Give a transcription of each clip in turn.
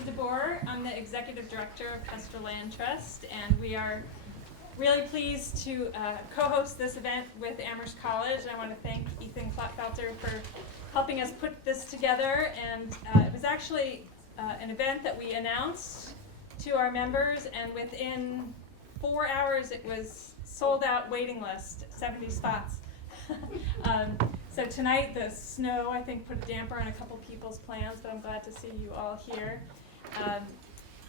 Lisa DeBoer. I'm the Executive Director of Kestrel Land Trust, and we are really pleased to co-host this event with Amherst College. I want to thank Ethan Klotfelter for helping us put this together, and it was actually an event that we announced to our members, and within 4 hours it was sold out waiting list, 70 spots. So tonight the snow, I think, put a damper on a couple people's plans, but I'm glad to see you all here.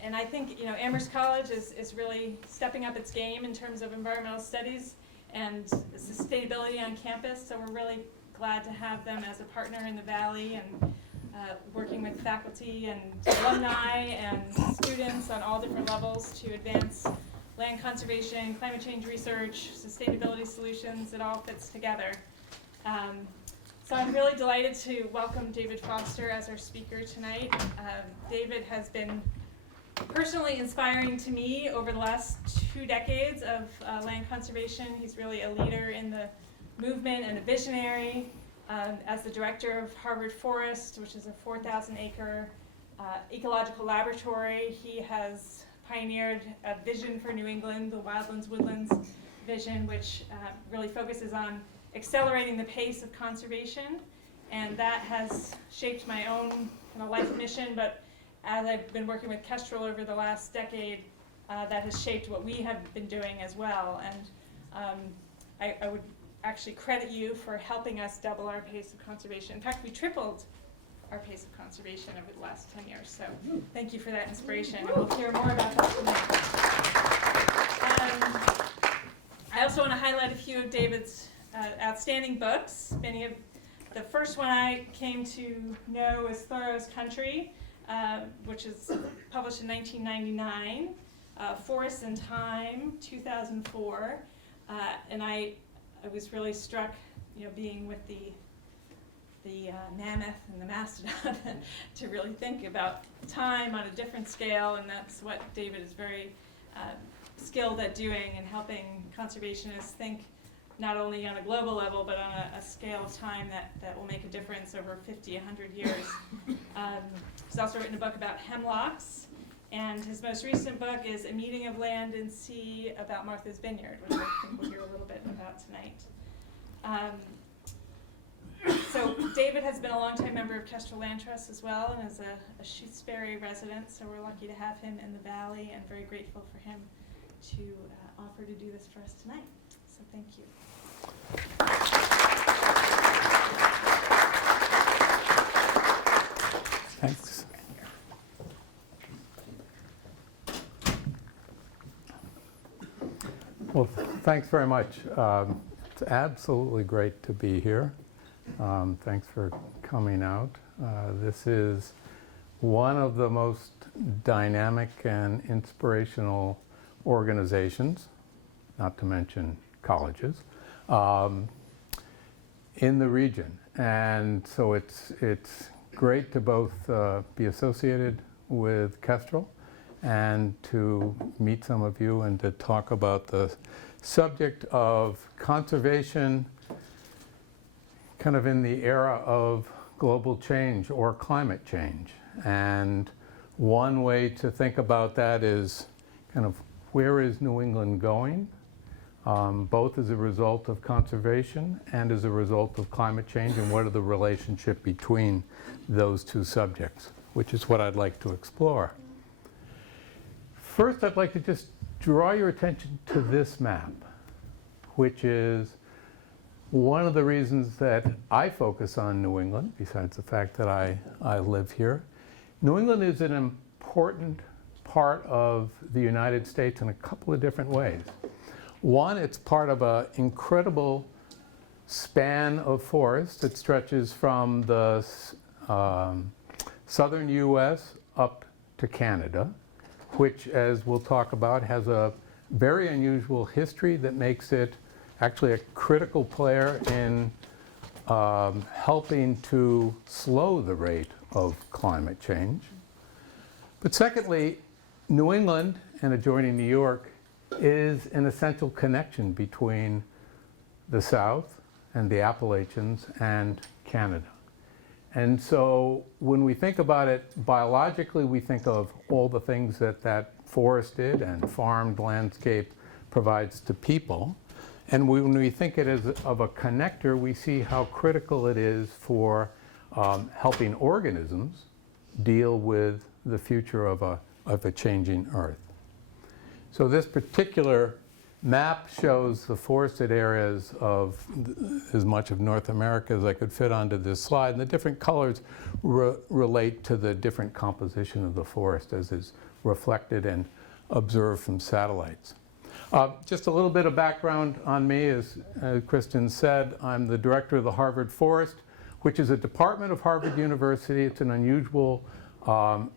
And I think, Amherst College is really stepping up its game in terms of environmental studies and sustainability on campus, so we're really glad to have them as a partner in the Valley and working with faculty and alumni and students on all different levels to advance land conservation, climate change research, sustainability solutions. It all fits together. So I'm really delighted to welcome David Foster as our speaker tonight. David has been personally inspiring to me over the last 2 decades of land conservation. He's really a leader in the movement and a visionary. As the director of Harvard Forest, which is a 4,000-acre ecological laboratory, he has pioneered a vision for New England, the Wildlands Woodlands vision, which really focuses on accelerating the pace of conservation, and that has shaped my own kind of life mission. But as I've been working with Kestrel over the last decade, that has shaped what we have been doing as well. And I would actually credit you for helping us double our pace of conservation. In fact, we tripled our pace of conservation over the last 10 years. So thank you for that inspiration, and we'll hear more about that tonight. I also want to highlight a few of David's outstanding books. The first one I came to know is Thoreau's Country, which is published in 1999, Forests and Time, 2004, and I was really struck, being with the mammoth and the mastodon to really think about time on a different scale, and that's what David is very skilled at doing, and helping conservationists think not only on a global level, but on a scale of time that will make a difference over 50, 100 years. He's also written a book about hemlocks, and his most recent book is A Meeting of Land and Sea about Martha's Vineyard, which I think we'll hear a little bit about tonight. So David has been a longtime member of Kestrel Land Trust as well, and is a Shutesbury resident, so we're lucky to have him in the Valley, and very grateful for him to offer to do this for us tonight. So thank you. Thanks. Well, thanks very much. It's absolutely great to be here. Thanks for coming out. This is one of the most dynamic and inspirational organizations, not to mention colleges, in the region. And so it's great to both be associated with Kestrel and to meet some of you and to talk about the subject of conservation kind of in the era of global change or climate change. And one way to think about that is kind of where is New England going, both as a result of conservation and as a result of climate change, and what are the relationship between those two subjects, which is what I'd like to explore. First, I'd like to just draw your attention to this map, which is one of the reasons that I focus on New England, besides the fact that I live here. New England is an important part of the United States in a couple of different ways. One, it's part of an incredible span of forest that stretches from the southern U.S. up to Canada, which, as we'll talk about, has a very unusual history that makes it actually a critical player in helping to slow the rate of climate change. But secondly, New England and adjoining New York is an essential connection between the South and the Appalachians and Canada. And so when we think about it biologically, we think of all the things that that forested and farmed landscape provides to people. And when we think it as of a connector, we see how critical it is for helping organisms deal with the future of a changing Earth. So this particular map shows the forested areas of as much of North America as I could fit onto this slide. And the different colors relate to the different composition of the forest as is reflected and observed from satellites. Just a little bit of background on me. As Kristen said, I'm the director of the Harvard Forest, which is a department of Harvard University. It's an unusual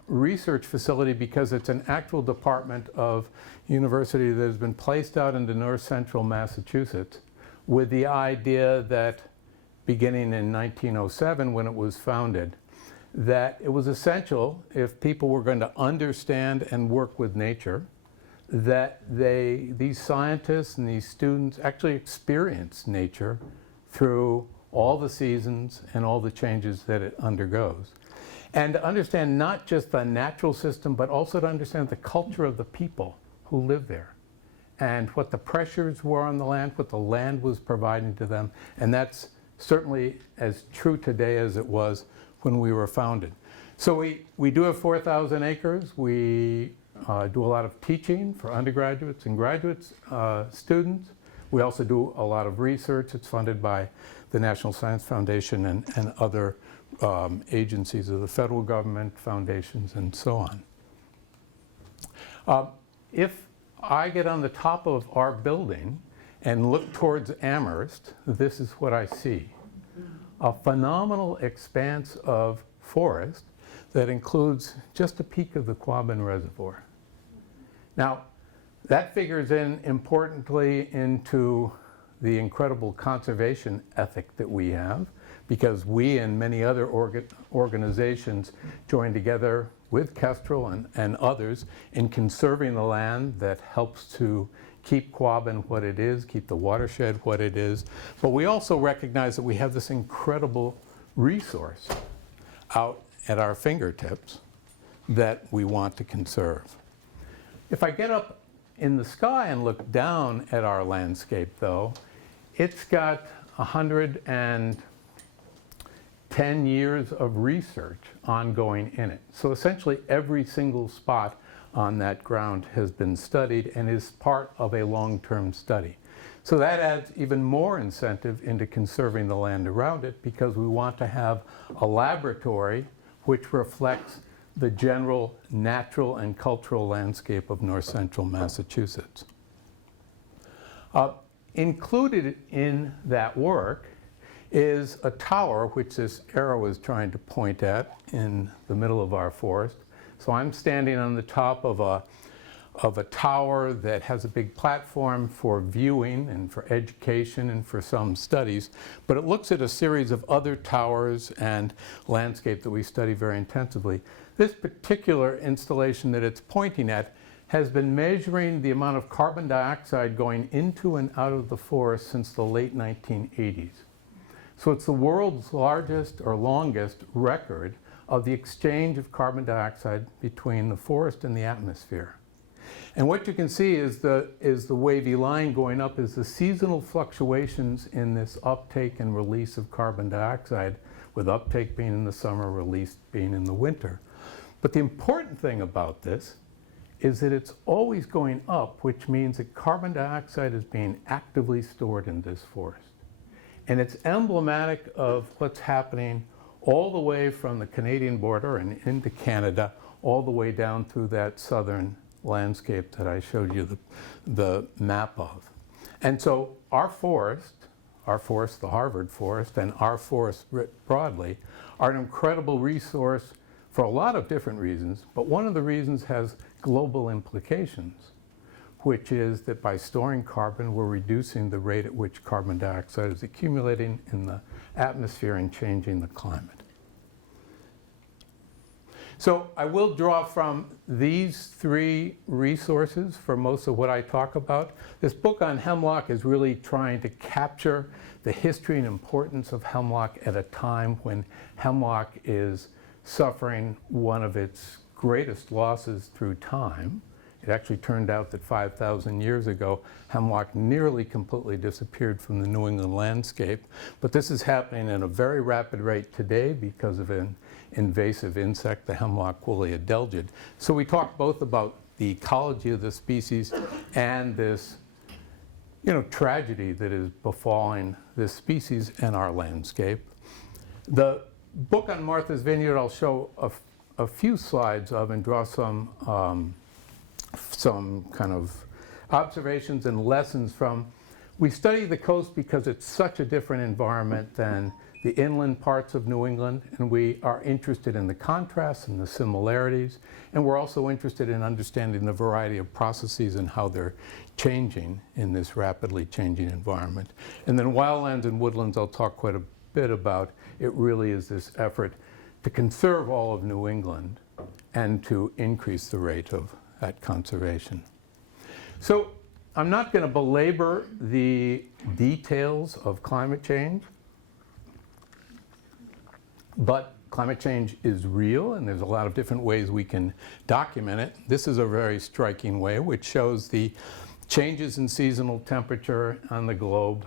research facility because it's an actual department of university that has been placed out into north central Massachusetts with the idea that beginning in 1907 when it was founded, that it was essential if people were going to understand and work with nature, that these scientists and these students actually experience nature through all the seasons and all the changes that it undergoes. And to understand not just the natural system, but also to understand the culture of the people who live there and what the pressures were on the land, what the land was providing to them. And that's certainly as true today as it was when we were founded. So we do have 4,000 acres. We do a lot of teaching for undergraduates and graduate students. We also do a lot of research. It's funded by the National Science Foundation and other agencies of the federal government, foundations, and so on. If I get on the top of our building and look towards Amherst, this is what I see. A phenomenal expanse of forest that includes just a peak of the Quabbin Reservoir. Now, that figures in importantly into the incredible conservation ethic that we have, because we and many other organizations join together with Kestrel and others in conserving the land that helps to keep Quabbin what it is, keep the watershed what it is. But we also recognize that we have this incredible resource out at our fingertips that we want to conserve. If I get up in the sky and look down at our landscape, though, it's got 110 years of research ongoing in it. So essentially every single spot on that ground has been studied and is part of a long-term study. So that adds even more incentive into conserving the land around it, because we want to have a laboratory which reflects the general natural and cultural landscape of north central Massachusetts. Included in that work is a tower, which this arrow is trying to point at in the middle of our forest. So I'm standing on the top of a tower that has a big platform for viewing and for education and for some studies, but it looks at a series of other towers and landscape that we study very intensively. This particular installation that it's pointing at has been measuring the amount of carbon dioxide going into and out of the forest since the late 1980s. So it's the world's largest or longest record of the exchange of carbon dioxide between the forest and the atmosphere. And what you can see is the wavy line going up is the seasonal fluctuations in this uptake and release of carbon dioxide, with uptake being in the summer, release being in the winter. But the important thing about this is that it's always going up, which means that carbon dioxide is being actively stored in this forest. And it's emblematic of what's happening all the way from the Canadian border and into Canada, all the way down through that southern landscape that I showed you the map of. And so our forest, the Harvard Forest, and our forest writ broadly, are an incredible resource for a lot of different reasons, but one of the reasons has global implications, which is that by storing carbon, we're reducing the rate at which carbon dioxide is accumulating in the atmosphere and changing the climate. So I will draw from these three resources for most of what I talk about. This book on hemlock is really trying to capture the history and importance of hemlock at a time when hemlock is suffering one of its greatest losses through time. It actually turned out that 5,000 years ago, hemlock nearly completely disappeared from the New England landscape. But this is happening at a very rapid rate today because of an invasive insect, the hemlock woolly adelgid. So we talk both about the ecology of the species and this tragedy that is befalling this species and our landscape. The book on Martha's Vineyard I'll show a few slides of and draw some kind of observations and lessons from. We study the coast because it's such a different environment than the inland parts of New England, and we are interested in the contrasts and the similarities, and we're also interested in understanding the variety of processes and how they're changing in this rapidly changing environment. And then wildlands and woodlands I'll talk quite a bit about. It really is this effort to conserve all of New England and to increase the rate of that conservation. So I'm not going to belabor the details of climate change, but climate change is real and there's a lot of different ways we can document it. This is a very striking way which shows the changes in seasonal temperature on the globe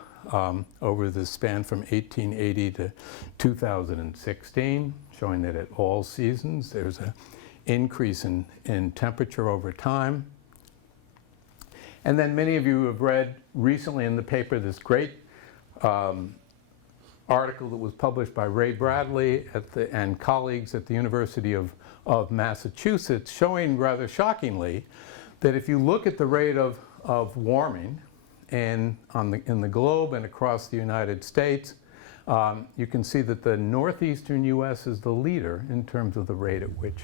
over the span from 1880 to 2016, showing that at all seasons there's an increase in temperature over time. And then many of you have read recently in the paper this great article that was published by Ray Bradley and colleagues at the University of Massachusetts, showing rather shockingly that if you look at the rate of warming in the globe and across the United States, you can see that the northeastern US is the leader in terms of the rate at which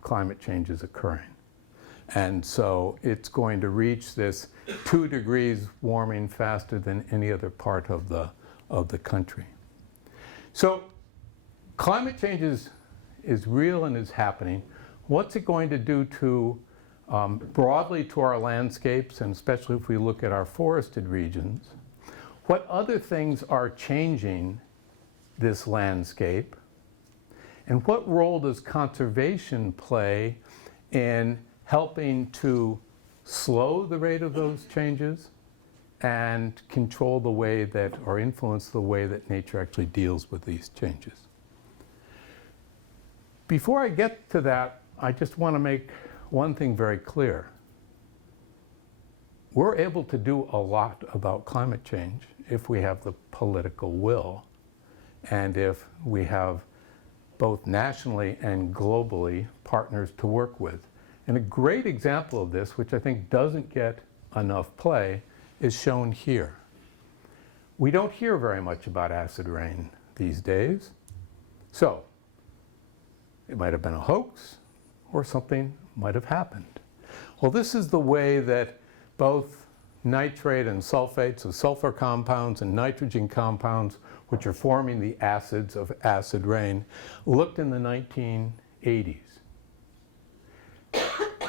climate change is occurring. And so it's going to reach this 2 degrees warming faster than any other part of the country. So climate change is real and is happening. What's it going to do to broadly to our landscapes, and especially if we look at our forested regions? What other things are changing this landscape? And what role does conservation play in helping to slow the rate of those changes and control the way that, or influence the way that nature actually deals with these changes? Before I get to that, I just want to make one thing very clear. We're able to do a lot about climate change if we have the political will and if we have both nationally and globally partners to work with. And a great example of this, which I think doesn't get enough play, is shown here. We don't hear very much about acid rain these days. So it might have been a hoax or something might have happened. Well, this is the way that both nitrate and sulfate, so sulfur compounds and nitrogen compounds, which are forming the acids of acid rain, looked in the 1980s.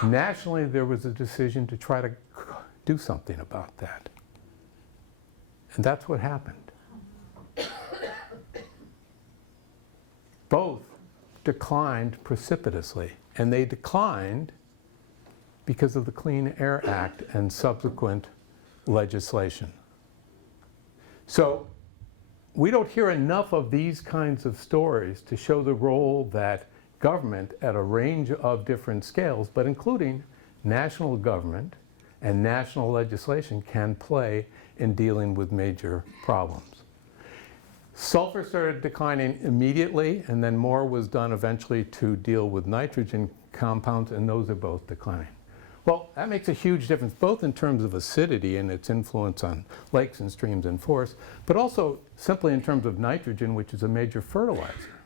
Nationally, there was a decision to try to do something about that. And that's what happened. Both declined precipitously, and they declined because of the Clean Air Act and subsequent legislation. So we don't hear enough of these kinds of stories to show the role that government at a range of different scales, but including national government and national legislation, can play in dealing with major problems. Sulfur started declining immediately, and then more was done eventually to deal with nitrogen compounds, and those are both declining. Well, that makes a huge difference, both in terms of acidity and its influence on lakes and streams and forests, but also simply in terms of nitrogen, which is a major fertilizer.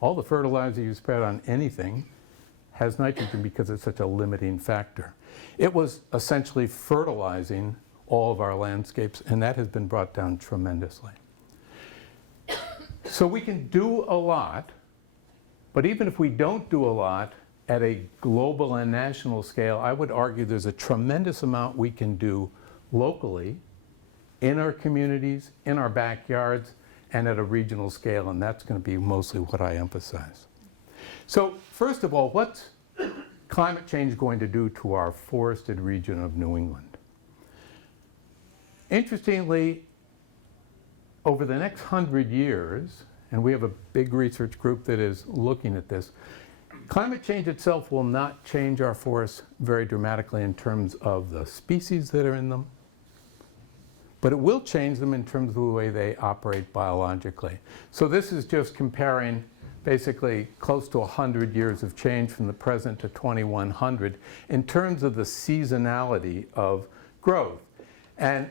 All the fertilizer you spread on anything has nitrogen because it's such a limiting factor. It was essentially fertilizing all of our landscapes, and that has been brought down tremendously. So we can do a lot, But even if we don't do a lot at a global and national scale, I would argue there's a tremendous amount we can do locally, in our communities, in our backyards, and at a regional scale, and that's going to be mostly what I emphasize. So first of all, what's climate change going to do to our forested region of New England? Interestingly, over the next 100 years, and we have a big research group that is looking at this, climate change itself will not change our forests very dramatically in terms of the species that are in them, but it will change them in terms of the way they operate biologically. So this is just comparing basically close to 100 years of change from the present to 2100 in terms of the seasonality of growth. And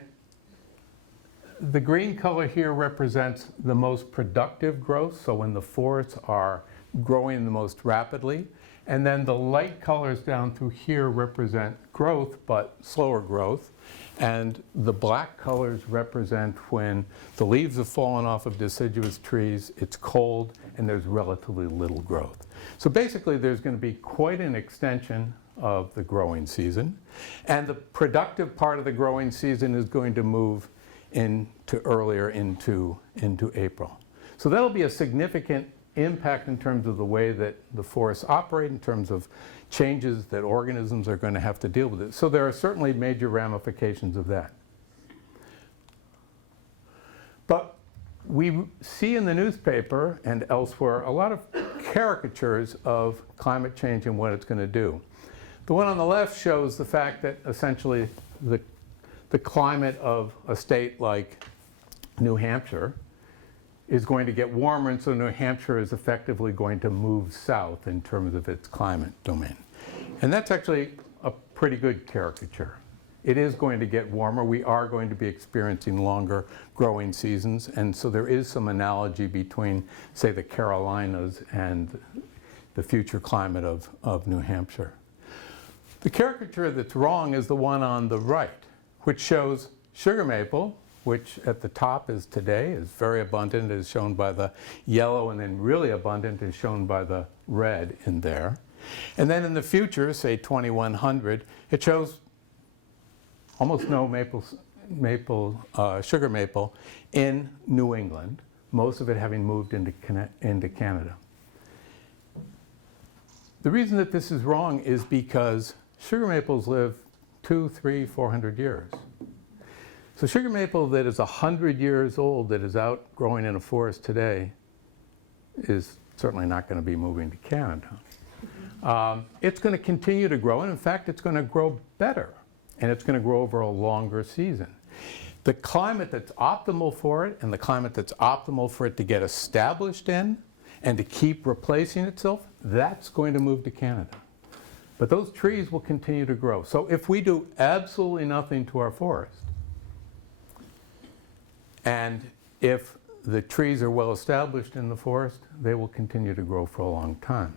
the green color here represents the most productive growth, so when the forests are growing the most rapidly. And then the light colors down through here represent growth, but slower growth. And the black colors represent when the leaves have fallen off of deciduous trees, it's cold, and there's relatively little growth. So basically there's going to be quite an extension of the growing season. And the productive part of the growing season is going to move earlier into April. So that'll be a significant impact in terms of the way that the forests operate, in terms of changes that organisms are going to have to deal with it. So there are certainly major ramifications of that. But we see in the newspaper and elsewhere a lot of caricatures of climate change and what it's going to do. The one on the left shows the fact that essentially the climate of a state like New Hampshire is going to get warmer, and so New Hampshire is effectively going to move south in terms of its climate domain. And that's actually a pretty good caricature. It is going to get warmer. We are going to be experiencing longer growing seasons, and so there is some analogy between, say, the Carolinas and the future climate of New Hampshire. The caricature that's wrong is the one on the right, which shows sugar maple, which at the top is today, is very abundant, is shown by the yellow, and then really abundant is shown by the red in there. And then in the future, say 2100, it shows almost no sugar maple in New England, most of it having moved into Canada. The reason that this is wrong is because sugar maples live 200, 300, 400 years. So sugar maple that is 100 years old, that is out growing in a forest today, is certainly not going to be moving to Canada. It's going to continue to grow, and in fact, it's going to grow better, and it's going to grow over a longer season. The climate that's optimal for it, and the climate that's optimal for it to get established in, and to keep replacing itself, that's going to move to Canada. But those trees will continue to grow. So if we do absolutely nothing to our forest, and if the trees are well established in the forest, they will continue to grow for a long time.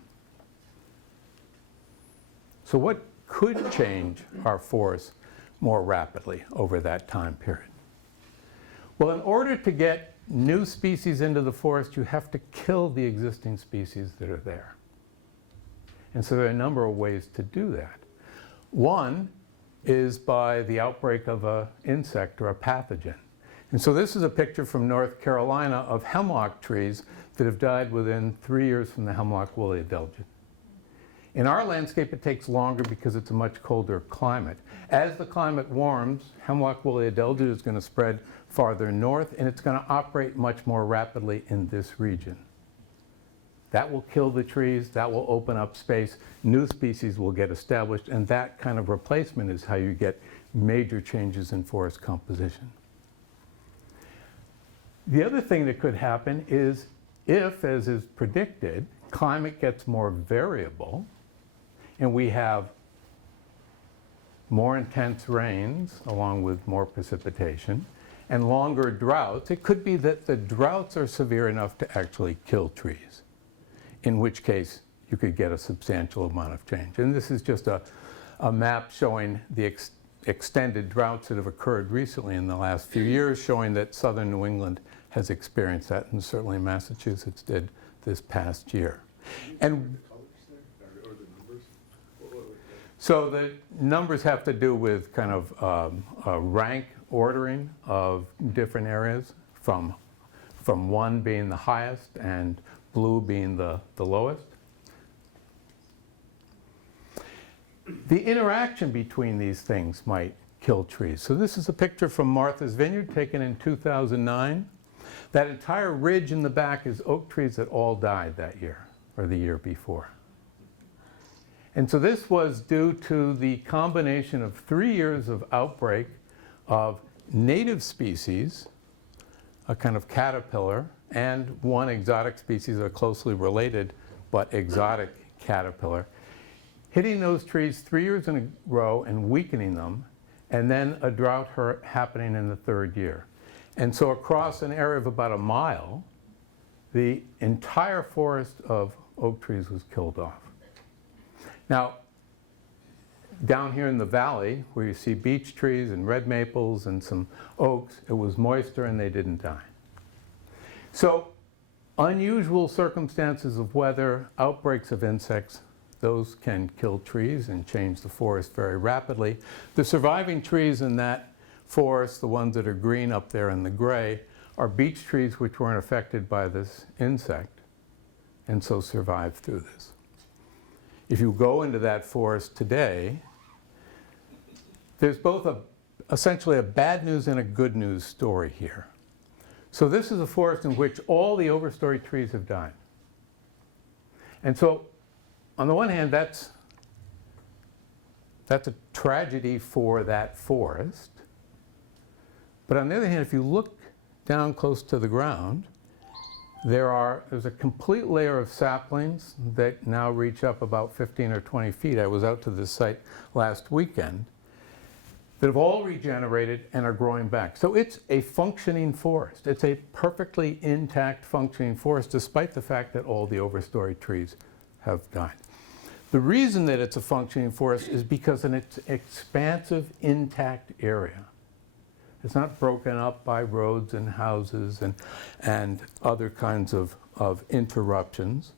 So what could change our forests more rapidly over that time period? Well, in order to get new species into the forest, you have to kill the existing species that are there. And so there are a number of ways to do that. One is by the outbreak of an insect or a pathogen. And so this is a picture from North Carolina of hemlock trees that have died within 3 years from the hemlock woolly adelgid. In our landscape, it takes longer because it's a much colder climate. As the climate warms, hemlock woolly adelgid is going to spread farther north, and it's going to operate much more rapidly in this region. That will kill the trees, that will open up space, new species will get established, and that kind of replacement is how you get major changes in forest composition. The other thing that could happen is if, as is predicted, climate gets more variable and we have more intense rains along with more precipitation and longer droughts, it could be that the droughts are severe enough to actually kill trees, in which case you could get a substantial amount of change. And this is just a map showing the extended droughts that have occurred recently in the last few years, showing that southern New England has experienced that, and certainly Massachusetts did this past year. And The colors there, or the numbers? so the numbers have to do with kind of a rank ordering of different areas, from one being the highest and blue being the lowest. The interaction between these things might kill trees. So this is a picture from Martha's Vineyard taken in 2009. That entire ridge in the back is oak trees that all died that year or the year before. And so this was due to the combination of 3 years of outbreak of native species, a kind of caterpillar, and one exotic species, a closely related but exotic caterpillar, hitting those trees 3 years in a row and weakening them, and then a drought happening in the third year. And so across an area of about a mile, the entire forest of oak trees was killed off. Now, down here in the valley, where you see beech trees and red maples and some oaks, it was moister and they didn't die. So, unusual circumstances of weather, outbreaks of insects, those can kill trees and change the forest very rapidly. The surviving trees in that forest, the ones that are green up there in the gray, are beech trees which weren't affected by this insect and so survived through this. If you go into that forest today, there's both essentially a bad news and a good news story here. So this is a forest in which all the overstory trees have died. And so on the one hand, that's a tragedy for that forest. But on the other hand, if you look down close to the ground, there's a complete layer of saplings that now reach up about 15 or 20 feet. I was out to this site last weekend that have all regenerated and are growing back. So it's a functioning forest. It's a perfectly intact functioning forest, despite the fact that all the overstory trees have died. The reason that it's a functioning forest is because in its expansive, intact area. It's not broken up by roads and houses and other kinds of interruptions.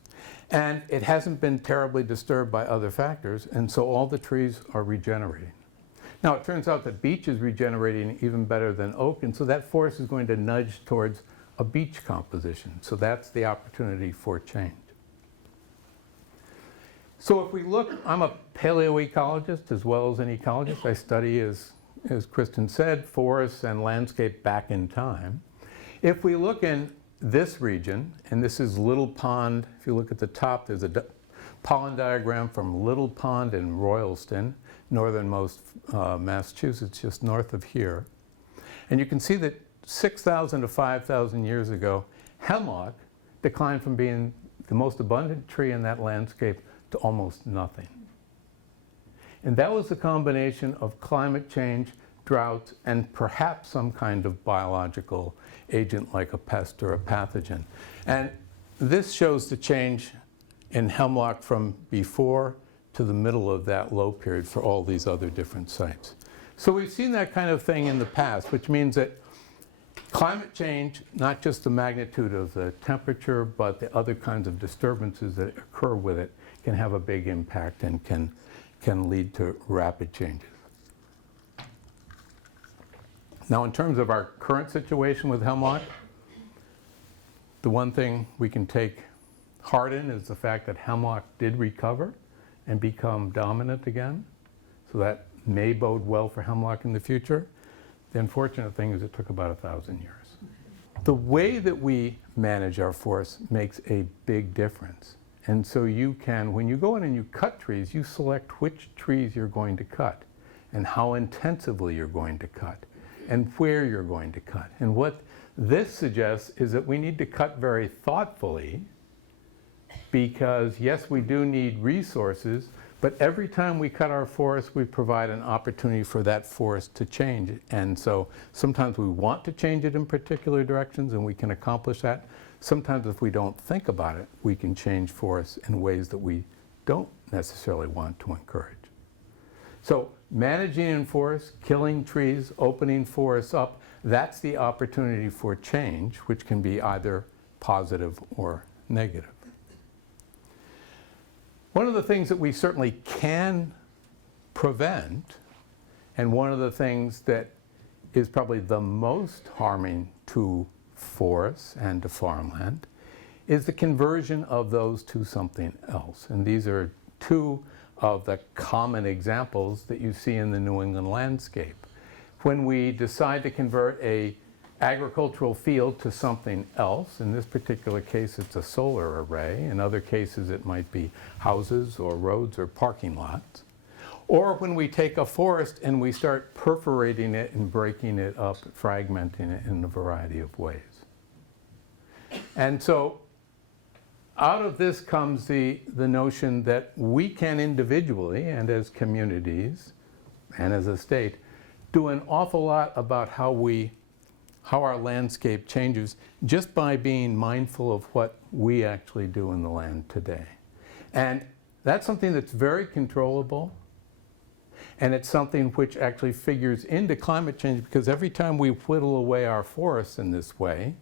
And it hasn't been terribly disturbed by other factors, and so all the trees are regenerating. Now, it turns out that beech is regenerating even better than oak, and so that forest is going to nudge towards a beech composition. So that's the opportunity for change. So if we look, I'm a paleoecologist as well as an ecologist. I study, as Kristen said, forests and landscape back in time. If we look in this region, and this is Little Pond, if you look at the top, there's a pollen diagram from Little Pond in Royalston, northernmost Massachusetts, just north of here. And you can see that 6,000 to 5,000 years ago, hemlock declined from being the most abundant tree in that landscape to almost nothing. And that was a combination of climate change, droughts, and perhaps some kind of biological agent like a pest or a pathogen. And this shows the change in hemlock from before to the middle of that low period for all these other different sites. So we've seen that kind of thing in the past, which means that climate change, not just the magnitude of the temperature, but the other kinds of disturbances that occur with it, can have a big impact and can lead to rapid changes. Now, in terms of our current situation with hemlock, the one thing we can take heart in is the fact that hemlock did recover and become dominant again. So that may bode well for hemlock in the future. The unfortunate thing is it took about 1,000 years. The way that we manage our forests makes a big difference. And so you can, when you go in and you cut trees, you select which trees you're going to cut and how intensively you're going to cut and where you're going to cut. And what this suggests is that we need to cut very thoughtfully, because yes, we do need resources, but every time we cut our forest, we provide an opportunity for that forest to change. And so sometimes we want to change it in particular directions, and we can accomplish that. Sometimes if we don't think about it, we can change forests in ways that we don't necessarily want to encourage. So managing in forests, killing trees, opening forests up, that's the opportunity for change, which can be either positive or negative. one of the things that we certainly can prevent, and one of the things that is probably the most harming to forests and to farmland, is the conversion of those to something else. And these are two of the common examples that you see in the New England landscape. When we decide to convert a agricultural field to something else, in this particular case it's a solar array, in other cases it might be houses or roads or parking lots, or when we take a forest and we start perforating it and breaking it up, fragmenting it in a variety of ways. And so out of this comes the notion that we can individually and as communities and as a state do an awful lot about how our landscape changes just by being mindful of what we actually do in the land today. And that's something that's very controllable, and it's something which actually figures into climate change, because every time we whittle away our forests in this way,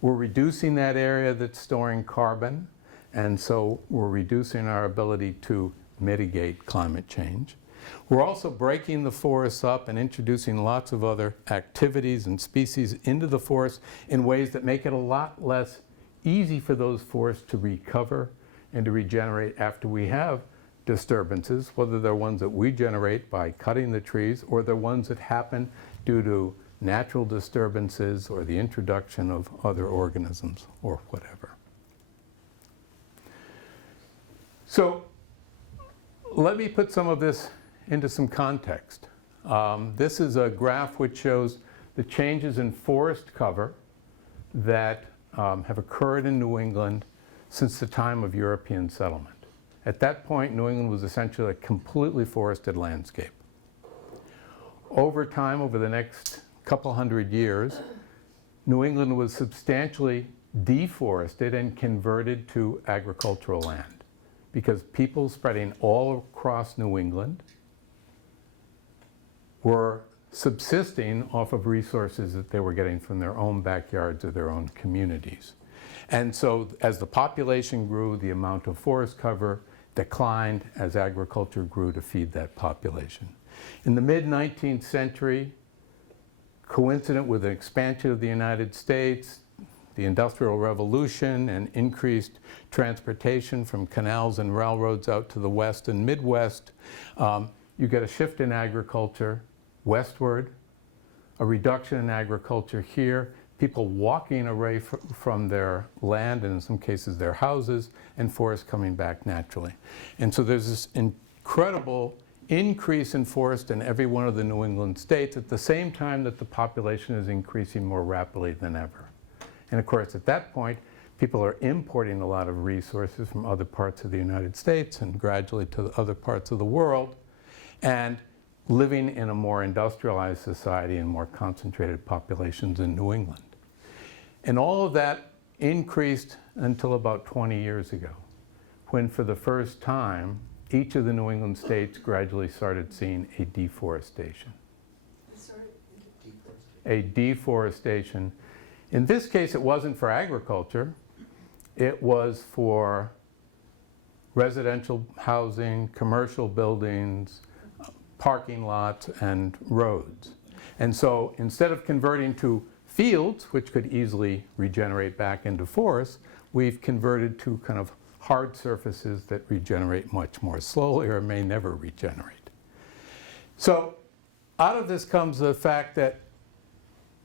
we're reducing that area that's storing carbon, and so we're reducing our ability to mitigate climate change. We're also breaking the forests up and introducing lots of other activities and species into the forest in ways that make it a lot less easy for those forests to recover and to regenerate after we have disturbances, whether they're ones that we generate by cutting the trees or they're ones that happen due to natural disturbances or the introduction of other organisms or whatever. So let me put some of this into some context. This is a graph which shows the changes in forest cover that have occurred in New England since the time of European settlement. At that point, New England was essentially a completely forested landscape. Over time, over the next couple hundred years, New England was substantially deforested and converted to agricultural land, because people spreading all across New England were subsisting off of resources that they were getting from their own backyards or their own communities. And so as the population grew, the amount of forest cover declined as agriculture grew to feed that population. In the mid-19th century, coincident with the expansion of the United States, the Industrial Revolution, and increased transportation from canals and railroads out to the West and Midwest, you get a shift in agriculture westward, a reduction in agriculture here, people walking away from their land, and in some cases their houses, and forests coming back naturally. And so there's this incredible increase in forest in every one of the New England states at the same time that the population is increasing more rapidly than ever. And of course, at that point, people are importing a lot of resources from other parts of the United States and gradually to other parts of the world, and living in a more industrialized society and more concentrated populations in New England. And all of that increased until about 20 years ago, when for the first time, each of the New England states gradually started seeing a deforestation. A deforestation. In this case, it wasn't for agriculture. It was for residential housing, commercial buildings, parking lots, and roads. And so instead of converting to fields, which could easily regenerate back into forests, we've converted to kind of hard surfaces that regenerate much more slowly or may never regenerate. So out of this comes the fact that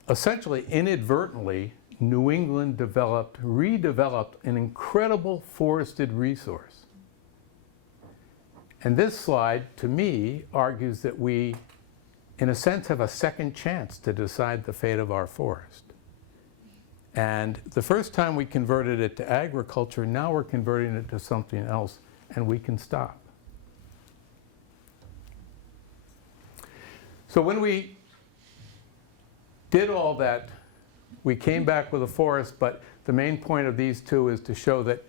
essentially inadvertently, New England redeveloped an incredible forested resource. And this slide, to me, argues that we, in a sense, have a second chance to decide the fate of our forest. And the first time we converted it to agriculture, now we're converting it to something else, and we can stop. So when we did all that, we came back with a forest, but the main point of these two is to show that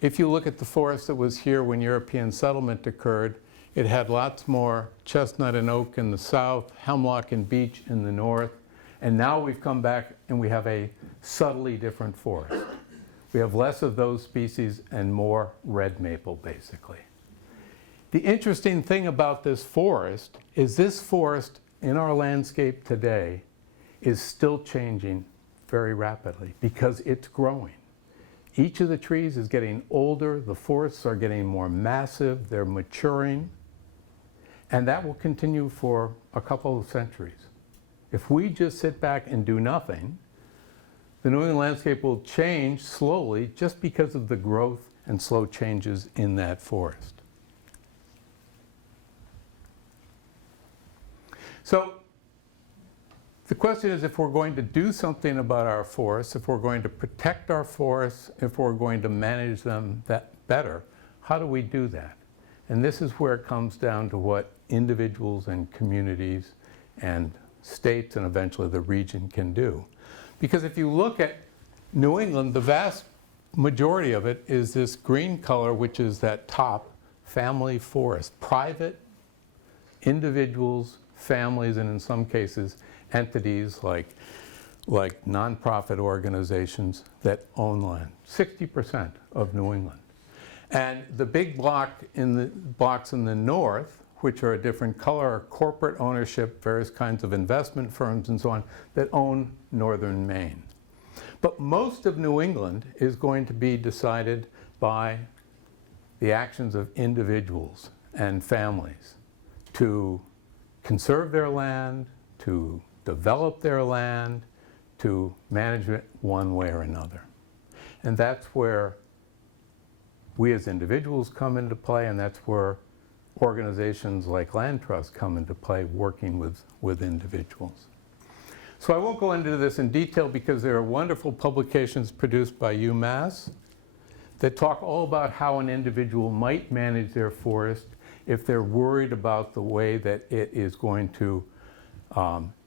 if you look at the forest that was here when European settlement occurred, it had lots more chestnut and oak in the south, hemlock and beech in the north, and now we've come back and we have a subtly different forest. We have less of those species and more red maple, basically. The interesting thing about this forest is this forest in our landscape today is still changing very rapidly because it's growing. Each of the trees is getting older, the forests are getting more massive, they're maturing, and that will continue for a couple of centuries. If we just sit back and do nothing, the New England landscape will change slowly just because of the growth and slow changes in that forest. So the question is, if we're going to do something about our forests, if we're going to protect our forests, if we're going to manage them better, how do we do that? And this is where it comes down to what individuals and communities and states and eventually the region can do. Because if you look at New England, the vast majority of it is this green color, which is that top family forest, private individuals, families, and in some cases, entities like nonprofit organizations that own land, 60% of New England. And the big blocks in the north, which are a different color, are corporate ownership, various kinds of investment firms and so on, that own northern Maine. But most of New England is going to be decided by the actions of individuals and families to conserve their land, to develop their land, to manage it one way or another. And that's where we as individuals come into play, and that's where organizations like Land Trust come into play, working with individuals. So I won't go into this in detail because there are wonderful publications produced by UMass that talk all about how an individual might manage their forest if they're worried about the way that it is going to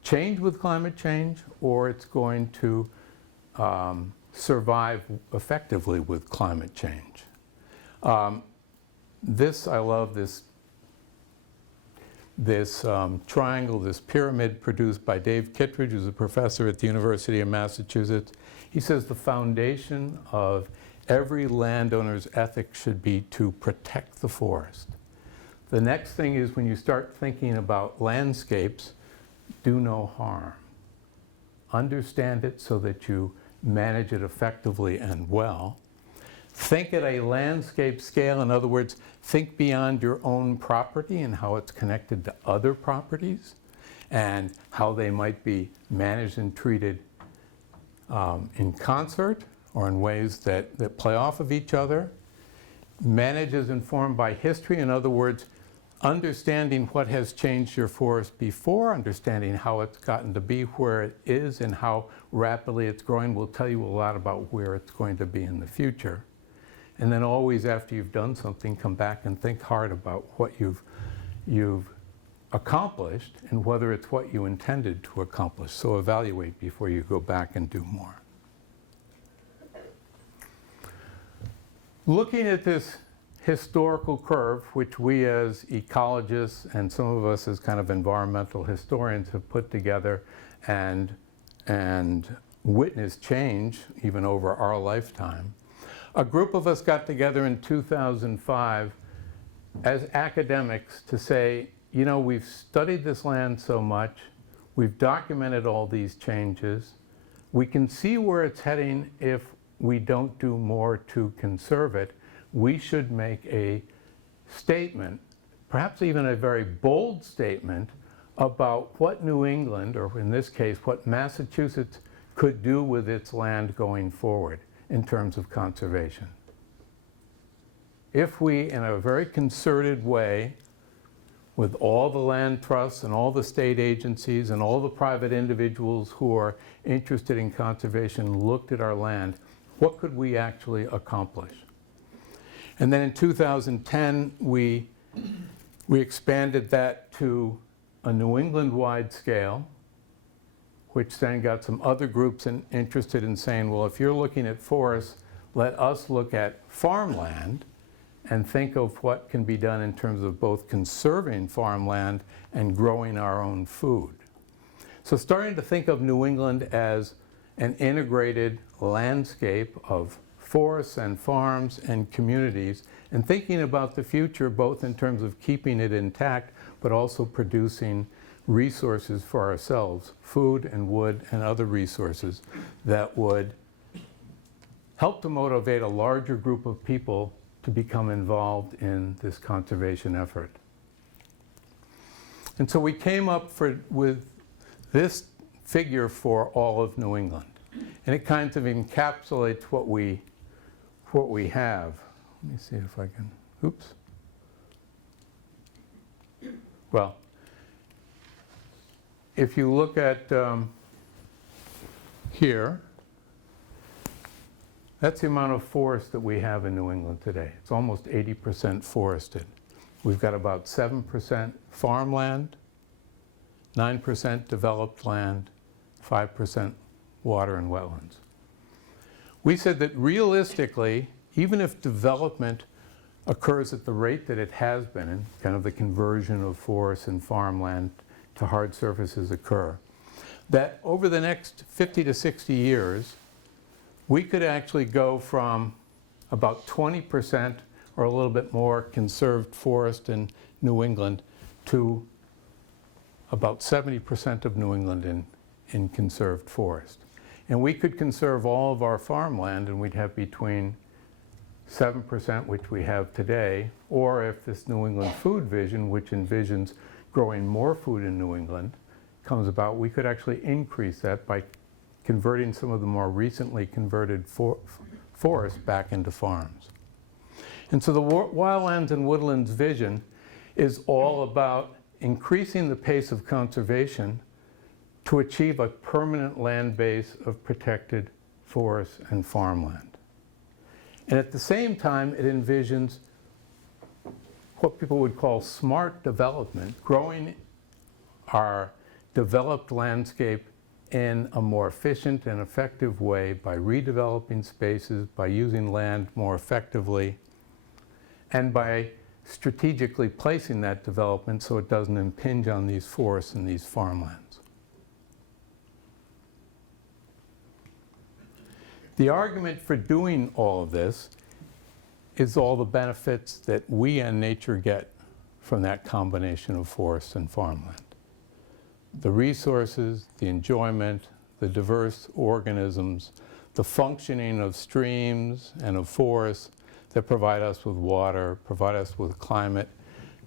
change with climate change, or it's going to survive effectively with climate change. I love this triangle, this pyramid produced by Dave Kittredge, who's a professor at the University of Massachusetts. He says the foundation of every landowner's ethic should be to protect the forest. The next thing is, when you start thinking about landscapes, do no harm. Understand it so that you manage it effectively and well. Think at a landscape scale. In other words, think beyond your own property and how it's connected to other properties and how they might be managed and treated in concert or in ways that play off of each other. Manage is informed by history. In other words, understanding what has changed your forest before, understanding how it's gotten to be where it is and how rapidly it's growing will tell you a lot about where it's going to be in the future. And then always, after you've done something, come back and think hard about what you've accomplished and whether it's what you intended to accomplish. So evaluate before you go back and do more. Looking at this historical curve, which we as ecologists and some of us as kind of environmental historians have put together and witnessed change even over our lifetime, a group of us got together in 2005 as academics to say, you know, we've studied this land so much, we've documented all these changes, we can see where it's heading if we don't do more to conserve it. We should make a statement, perhaps even a very bold statement, about what New England, or in this case, what Massachusetts could do with its land going forward in terms of conservation. If we, in a very concerted way, with all the land trusts and all the state agencies and all the private individuals who are interested in conservation, looked at our land, what could we actually accomplish? And then in 2010, we expanded that to a New England-wide scale, which then got some other groups interested in saying, well, if you're looking at forests, let us look at farmland and think of what can be done in terms of both conserving farmland and growing our own food. So starting to think of New England as an integrated landscape of forests and farms and communities, and thinking about the future both in terms of keeping it intact, but also producing resources for ourselves, food and wood and other resources that would help to motivate a larger group of people to become involved in this conservation effort. And so we came up with this figure for all of New England. And it kind of encapsulates what we have. Let me see if I can, oops. Well, if you look at here, that's the amount of forest that we have in New England today. It's almost 80% forested. We've got about 7% farmland, 9% developed land, 5% water and wetlands. We said that realistically, even if development occurs at the rate that it has been, and kind of the conversion of forests and farmland to hard surfaces occur, that over the next 50 to 60 years, we could actually go from about 20% or a little bit more conserved forest in New England to about 70% of New England in conserved forest. And we could conserve all of our farmland, and we'd have between 7%, which we have today, or if this New England Food Vision, which envisions growing more food in New England, comes about, we could actually increase that by converting some of the more recently converted forests back into farms. And so the Wildlands and Woodlands Vision is all about increasing the pace of conservation to achieve a permanent land base of protected forests and farmland. And at the same time, it envisions what people would call smart development, growing our developed landscape in a more efficient and effective way by redeveloping spaces, by using land more effectively, and by strategically placing that development so it doesn't impinge on these forests and these farmlands. The argument for doing all of this is all the benefits that we and nature get from that combination of forest and farmland. The resources, the enjoyment, the diverse organisms, the functioning of streams and of forests that provide us with water, provide us with climate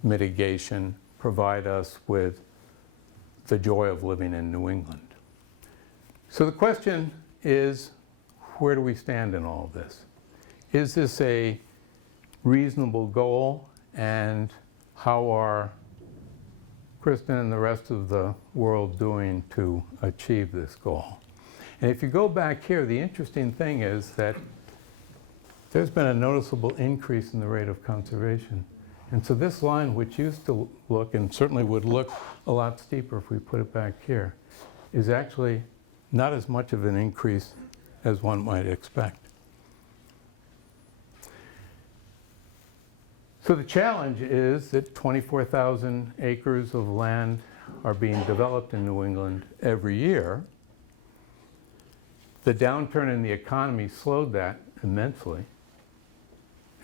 mitigation, provide us with the joy of living in New England. So the question is, where do we stand in all of this? Is this a reasonable goal, and how are Kristen and the rest of the world doing to achieve this goal? And if you go back here, the interesting thing is that there's been a noticeable increase in the rate of conservation. And so this line, which used to look, and certainly would look a lot steeper if we put it back here, is actually not as much of an increase as one might expect. So the challenge is that 24,000 acres of land are being developed in New England every year. The downturn in the economy slowed that immensely,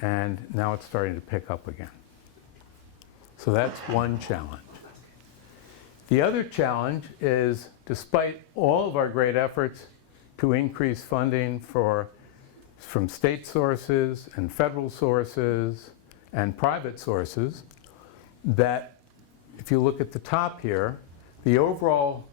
and now it's starting to pick up again. So that's one challenge. The other challenge is, despite all of our great efforts to increase funding from state sources and federal sources and private sources, that if you look at the top here, the overall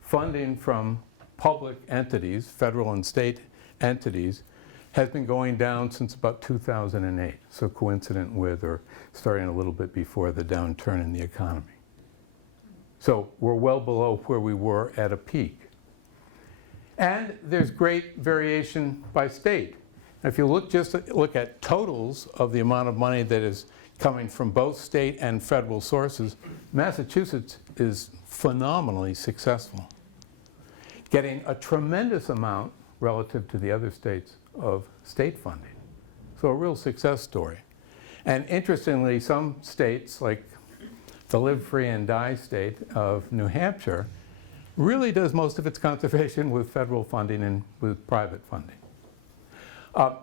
funding from public entities, federal and state entities, has been going down since about 2008, so coincident with or starting a little bit before the downturn in the economy. So we're well below where we were at a peak. And there's great variation by state. If you look at totals of the amount of money that is coming from both state and federal sources, Massachusetts is phenomenally successful, getting a tremendous amount relative to the other states of state funding. So a real success story. And interestingly, some states, like the Live Free and Die state of New Hampshire, really does most of its conservation with federal funding and with private funding.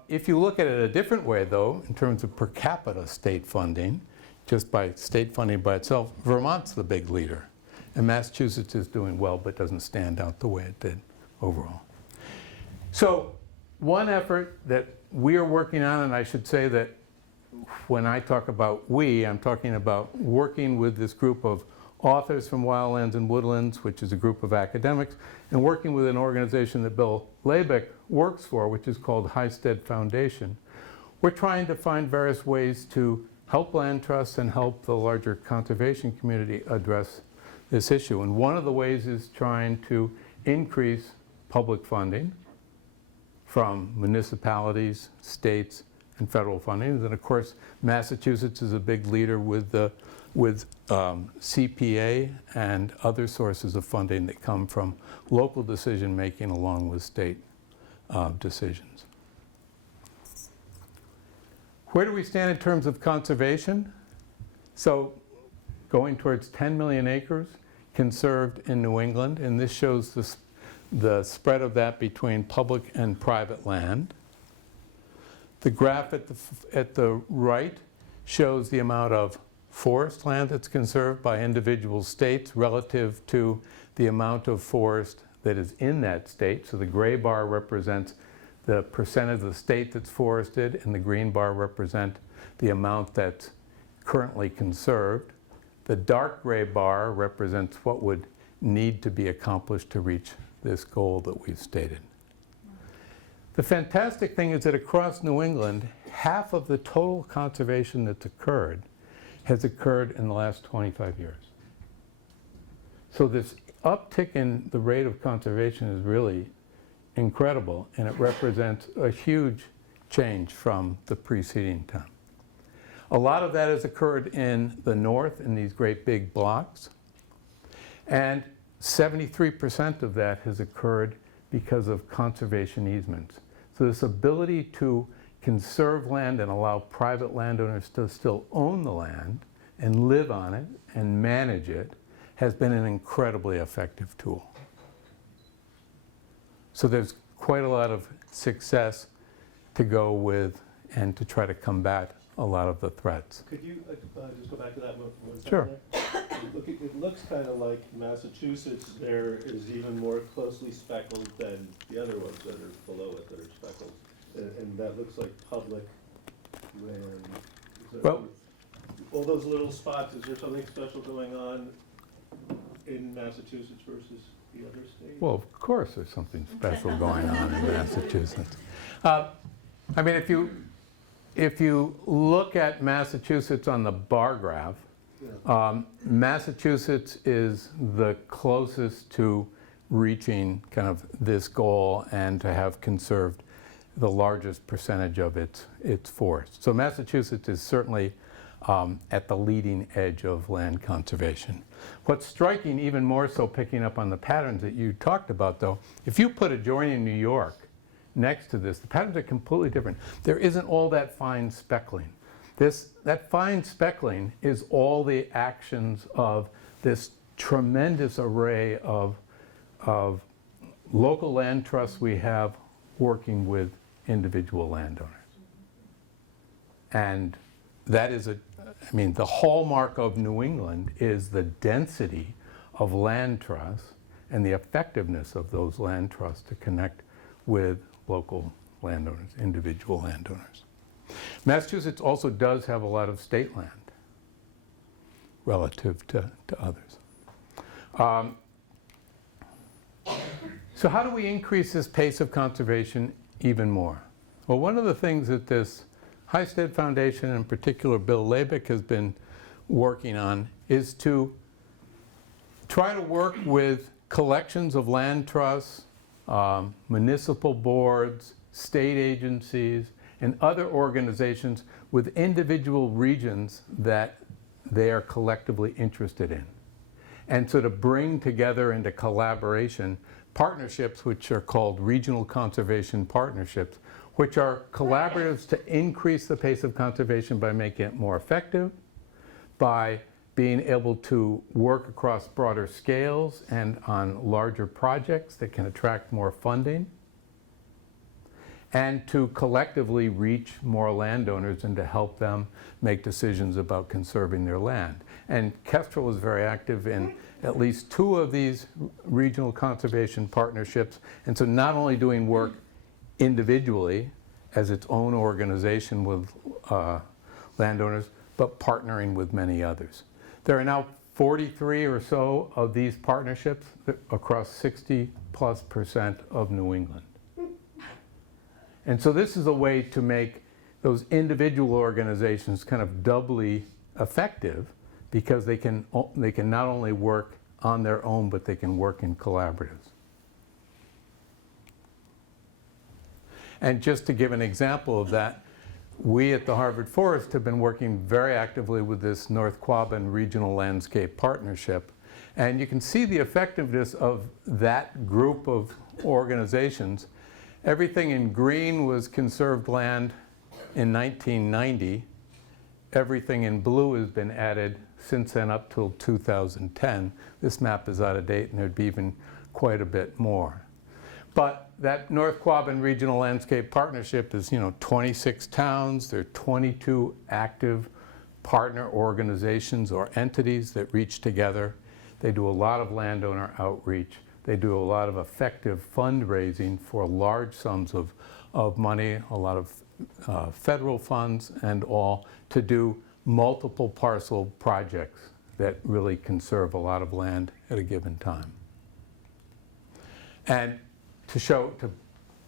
If you look at it a different way, though, in terms of per capita state funding, just by state funding by itself, Vermont's the big leader. And Massachusetts is doing well, but doesn't stand out the way it did overall. So one effort that we are working on, and I should say that when I talk about we, I'm talking about working with this group of authors from Wildlands and Woodlands, which is a group of academics, and working with an organization that Bill Labick works for, which is called Highstead Foundation. We're trying to find various ways to help land trusts and help the larger conservation community address this issue. And one of the ways is trying to increase public funding from municipalities, states, and federal funding. And of course, Massachusetts is a big leader with CPA and other sources of funding that come from local decision making along with state decisions. Where do we stand in terms of conservation? So going towards 10 million acres conserved in New England, and this shows the spread of that between public and private land. The graph at the right shows the amount of forest land that's conserved by individual states relative to the amount of forest that is in that state. So the gray bar represents the percent of the state that's forested, and the green bar represent the amount that's currently conserved. The dark gray bar represents what would need to be accomplished to reach this goal that we've stated. The fantastic thing is that across New England, half of the total conservation that's occurred has occurred in the last 25 years. So this uptick in the rate of conservation is really incredible, and it represents a huge change from the preceding time. A lot of that has occurred in the north in these great big blocks, and 73% of that has occurred because of conservation easements. So this ability to conserve land and allow private landowners to still own the land and live on it and manage it has been an incredibly effective tool. So there's quite a lot of success to go with and to try to combat a lot of the threats. Could you just go back to that one second? Sure. There? It looks kind of like Massachusetts there is even more closely speckled than the other ones that are below it that are speckled. And that looks like public land. Well, all those little spots, is there something special going on in Massachusetts versus the other states? well, of course there's something special going on in Massachusetts. I mean, if you look at Massachusetts on the bar graph, Yeah. Massachusetts is the closest to reaching kind of this goal and to have conserved the largest percentage of its forest. So Massachusetts is certainly at the leading edge of land conservation. What's striking, even more so picking up on the patterns that you talked about though, if you put adjoining New York next to this, the patterns are completely different. There isn't all that fine speckling. That fine speckling is all the actions of this tremendous array of local land trusts we have working with individual landowners. And that is the hallmark of New England is the density of land trusts and the effectiveness of those land trusts to connect with local landowners, individual landowners. Massachusetts also does have a lot of state land relative to others. So how do we increase this pace of conservation even more? Well, one of the things that this Highstead Foundation, in particular Bill Labick, has been working on is to try to work with collections of land trusts, municipal boards, state agencies, and other organizations with individual regions that they are collectively interested in. And so to bring together into collaboration partnerships which are called regional conservation partnerships, which are collaboratives to increase the pace of conservation by making it more effective, by being able to work across broader scales and on larger projects that can attract more funding, and to collectively reach more landowners and to help them make decisions about conserving their land. And Kestrel is very active in at least 2 of these regional conservation partnerships, and so not only doing work individually as its own organization with landowners, but partnering with many others. There are now 43 or so of these partnerships across 60+% of New England. And so this is a way to make those individual organizations kind of doubly effective, because they can not only work on their own, but they can work in collaboratives. And just to give an example of that, we at the Harvard Forest have been working very actively with this North Quabbin Regional Landscape Partnership. And you can see the effectiveness of that group of organizations. Everything in green was conserved land in 1990. Everything in blue has been added since then up till 2010. This map is out of date, and there'd be even quite a bit more. But that North Quabbin Regional Landscape Partnership is, 26 towns. There are 22 active partner organizations or entities that reach together. They do a lot of landowner outreach. They do a lot of effective fundraising for large sums of money, a lot of federal funds and all, to do multiple parcel projects that really conserve a lot of land at a given time. And to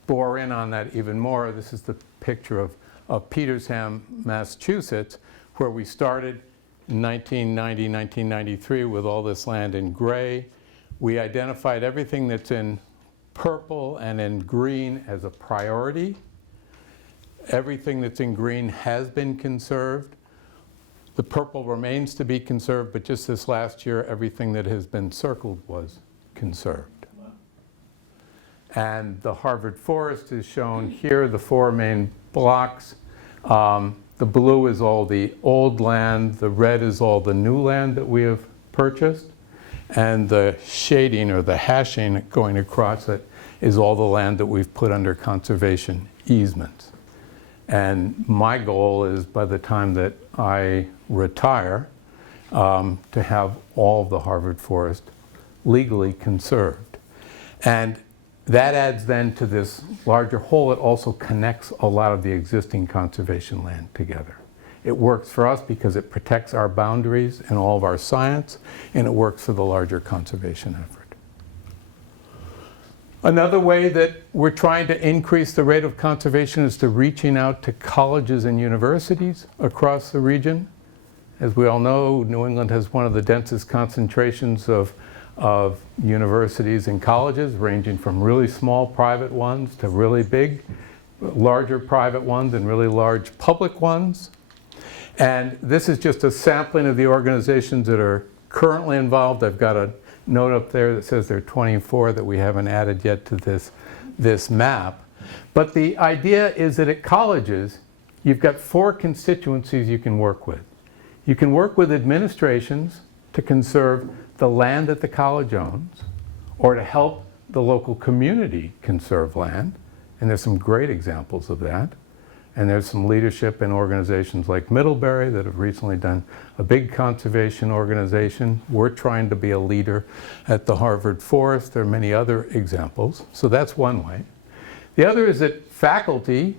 bore in on that even more, this is the picture of Petersham, Massachusetts, where we started in 1990, 1993 with all this land in gray. We identified everything that's in purple and in green as a priority. Everything that's in green has been conserved. The purple remains to be conserved, but just this last year, everything that has been circled was conserved. And the Harvard Forest is shown here, the 4 main blocks. The blue is all the old land, the red is all the new land that we have purchased, and the shading or the hashing going across it is all the land that we've put under conservation easements. And my goal is, by the time that I retire, to have all of the Harvard Forest legally conserved. And that adds then to this larger whole. It also connects a lot of the existing conservation land together. It works for us because it protects our boundaries and all of our science, and it works for the larger conservation effort. Another way that we're trying to increase the rate of conservation is to reaching out to colleges and universities across the region. As we all know, New England has one of the densest concentrations of universities and colleges, ranging from really small private ones to really big, larger private ones and really large public ones. And this is just a sampling of the organizations that are currently involved. I've got a note up there that says there are 24 that we haven't added yet to this map. But the idea is that at colleges, you've got 4 constituencies you can work with. You can work with administrations to conserve the land that the college owns, or to help the local community conserve land. And there's some great examples of that. And there's some leadership in organizations like Middlebury that have recently done a big conservation organization. We're trying to be a leader at the Harvard Forest. There are many other examples. So that's one way. The other is that faculty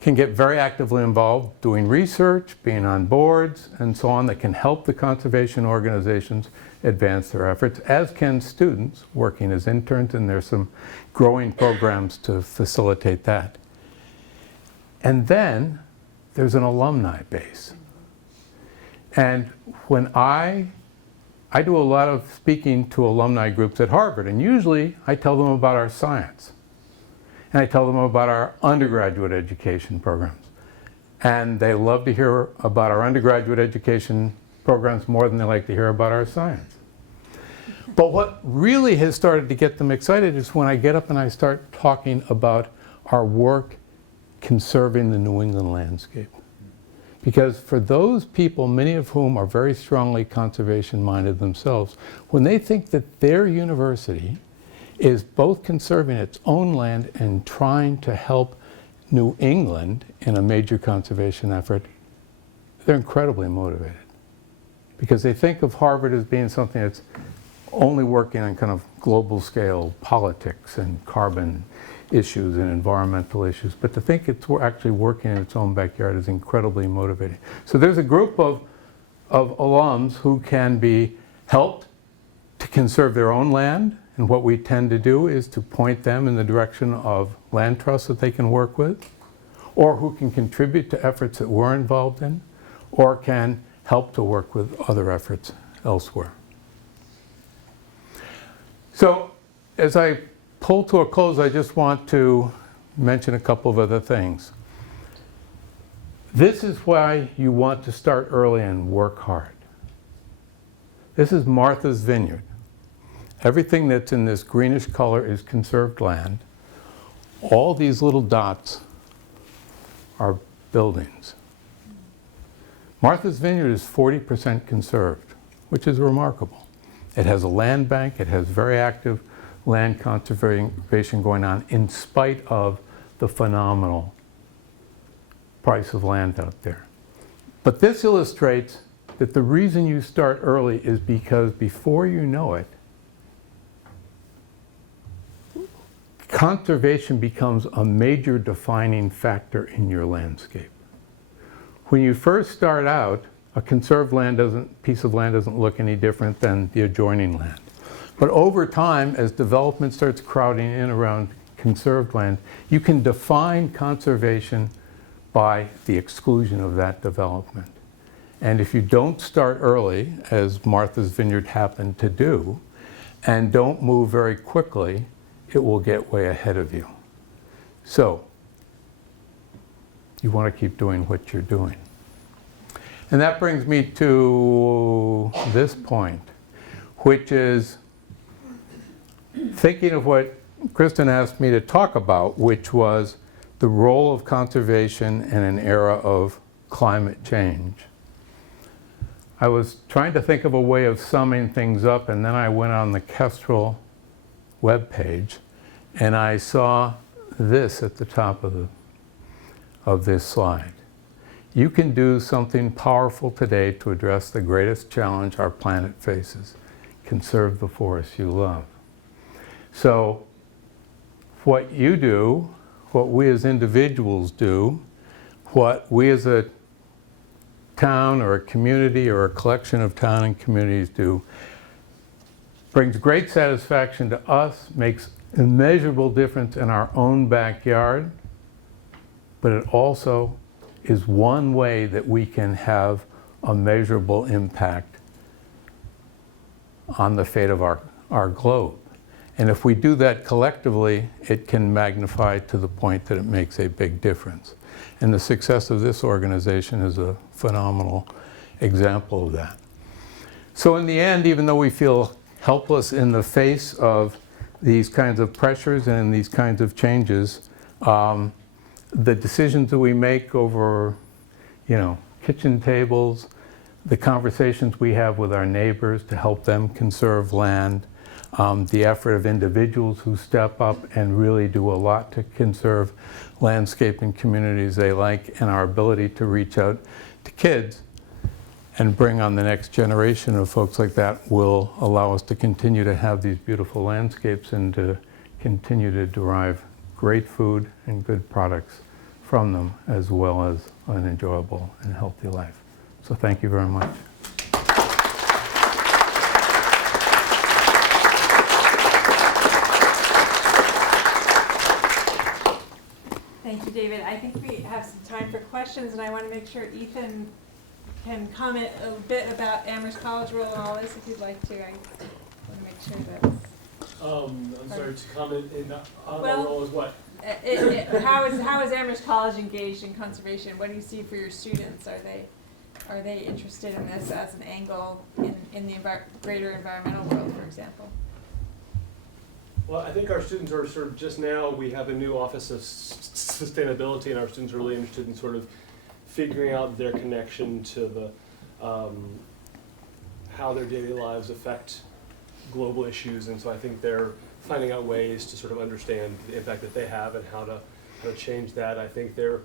can get very actively involved doing research, being on boards, and so on, that can help the conservation organizations advance their efforts, as can students working as interns, and there's some growing programs to facilitate that. And then there's an alumni base. And when I do a lot of speaking to alumni groups at Harvard, and usually I tell them about our science. And I tell them about our undergraduate education programs. And they love to hear about our undergraduate education programs more than they like to hear about our science. But what really has started to get them excited is when I get up and I start talking about our work conserving the New England landscape. Because for those people, many of whom are very strongly conservation-minded themselves, when they think that their university is both conserving its own land and trying to help New England in a major conservation effort, they're incredibly motivated because they think of Harvard as being something that's only working on kind of global scale politics and carbon issues and environmental issues, but to think it's actually working in its own backyard is incredibly motivating. So there's a group of alums who can be helped to conserve their own land, and what we tend to do is to point them in the direction of land trusts that they can work with, or who can contribute to efforts that we're involved in, or can help to work with other efforts elsewhere. So as I pull to a close, I just want to mention a couple of other things. This is why you want to start early and work hard. This is Martha's Vineyard. Everything that's in this greenish color is conserved land. All these little dots are buildings. Martha's Vineyard is 40% conserved, which is remarkable. It has a land bank, it has very active land conservation going on in spite of the phenomenal price of land out there. But this illustrates that the reason you start early is because before you know it, conservation becomes a major defining factor in your landscape. When you first start out, a conserved piece of land doesn't look any different than the adjoining land. But over time, as development starts crowding in around conserved land, you can define conservation by the exclusion of that development. And if you don't start early, as Martha's Vineyard happened to do, and don't move very quickly, it will get way ahead of you. So, you want to keep doing what you're doing. And that brings me to this point, which is thinking of what Kristen asked me to talk about, which was the role of conservation in an era of climate change. I was trying to think of a way of summing things up, and then I went on the Kestrel webpage, and I saw this at the top of this slide. You can do something powerful today to address the greatest challenge our planet faces: conserve the forests you love. So what you do, what we as individuals do, what we as a town or a community or a collection of town and communities do, brings great satisfaction to us, makes immeasurable difference in our own backyard, but it also is one way that we can have a measurable impact on the fate of our globe. And if we do that collectively, it can magnify to the point that it makes a big difference. And the success of this organization is a phenomenal example of that. So in the end, even though we feel helpless in the face of these kinds of pressures and these kinds of changes, the decisions that we make over, kitchen tables, the conversations we have with our neighbors to help them conserve land, the effort of individuals who step up and really do a lot to conserve landscape and communities they like, and our ability to reach out to kids and bring on the next generation of folks like that will allow us to continue to have these beautiful landscapes and to continue to derive great food and good products from them, as well as an enjoyable and healthy life. So thank you very much. Thank you, David. I think we have some time for questions, and I want to make sure Ethan can comment a bit about Amherst College role in all this, if you'd like to. I want to make sure that. I'm sorry, to comment on Well, our role as what? How is Amherst College engaged in conservation? What do you see for your students? Are they interested in this as an angle in the greater environmental world, for example? Well, I think our students are sort of just now, we have a new Office of Sustainability, and our students are really interested in sort of figuring out their connection to the how their daily lives affect global issues, and so I think they're finding out ways to sort of understand the impact that they have and how kind of change that. I think they're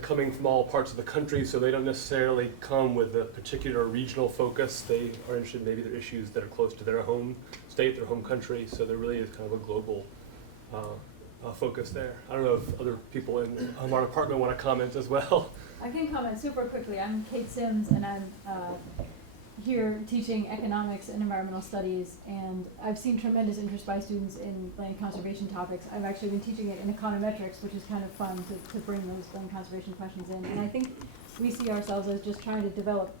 coming from all parts of the country, so they don't necessarily come with a particular regional focus. They are interested in maybe their issues that are close to their home state, their home country, so there really is kind of a global focus there. I don't know if other people in our department want to comment as well. I can comment super quickly. I'm Kate Sims, and I'm here teaching economics and environmental studies, and I've seen tremendous interest by students in land conservation topics. I've actually been teaching it in econometrics, which is kind of fun to bring those land conservation questions in. And I think we see ourselves as just trying to develop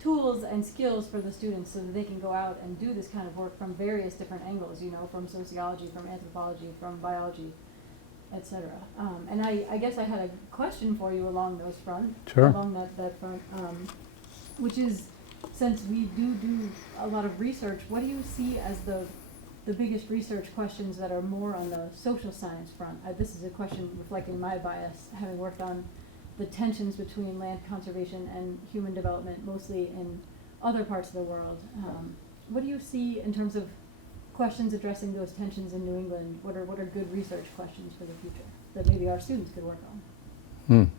tools and skills for the students so that they can go out and do this kind of work from various different angles, you know, from sociology, from anthropology, from biology, etc. And I guess I had a question for you along those front, Sure. along that front, which is, since we do a lot of research, what do you see as the biggest research questions that are more on the social science front? This is a question reflecting my bias, having worked on the tensions between land conservation and human development, mostly in other parts of the world. What do you see in terms of questions addressing those tensions in New England? What are good research questions for the future that maybe our students could work on?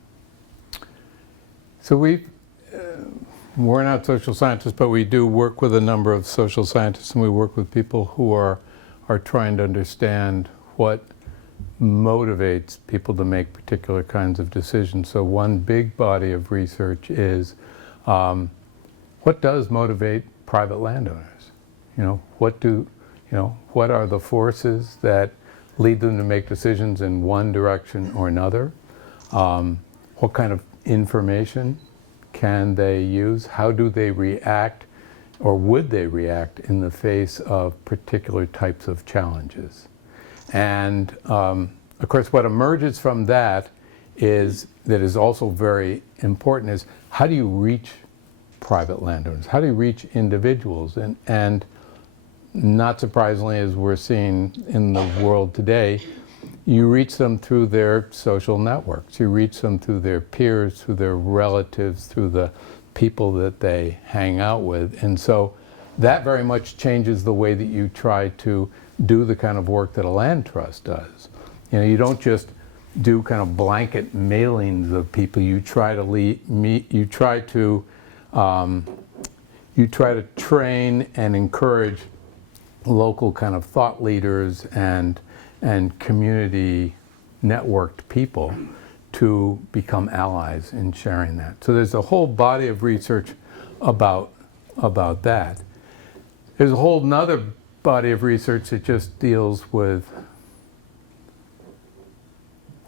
So we're not social scientists, but we do work with a number of social scientists, and we work with people who are trying to understand what motivates people to make particular kinds of decisions. So one big body of research is what does motivate private landowners? What are the forces that lead them to make decisions in one direction or another? What kind of information can they use? How do they react, or would they react in the face of particular types of challenges? And of course, what emerges from that is also very important is, how do you reach private landowners? How do you reach individuals? And not surprisingly, as we're seeing in the world today, you reach them through their social networks. You reach them through their peers, through their relatives, through the people that they hang out with. And so that very much changes the way that you try to do the kind of work that a land trust does. You don't just do kind of blanket mailings of people. You try to train and encourage local kind of thought leaders and community networked people to become allies in sharing that. So there's a whole body of research about that. There's a whole nother body of research that just deals with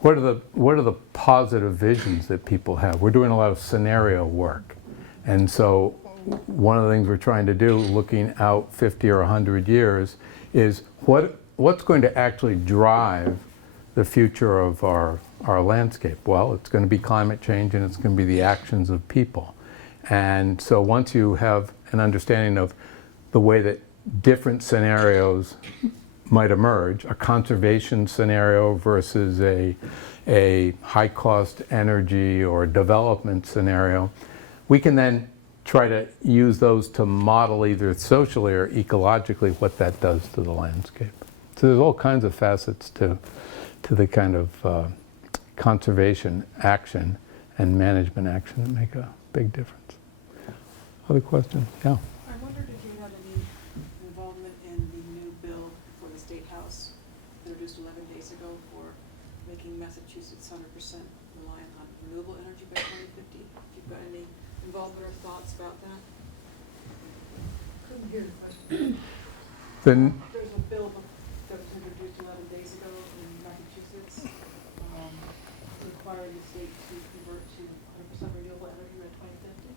what are the positive visions that people have. We're doing a lot of scenario work. And so one of the things we're trying to do, looking out 50 or 100 years, is what's going to actually drive the future of our landscape? Well, it's going to be climate change, and it's going to be the actions of people. And so once you have an understanding of the way that different scenarios might emerge, a conservation scenario versus a high-cost energy or development scenario, we can then try to use those to model either socially or ecologically what that does to the landscape. So there's all kinds of facets to the kind of conservation action and management action that make a big difference. Other question? Yeah. I wondered if you had any involvement in the new bill for the State House introduced 11 days ago for making Massachusetts 100% reliant on renewable energy by 2050. If you've got any involvement or thoughts about that? Couldn't hear the question. Then There's a bill that was introduced 11 days ago in Massachusetts requiring the state to convert to 100% renewable energy by 2050.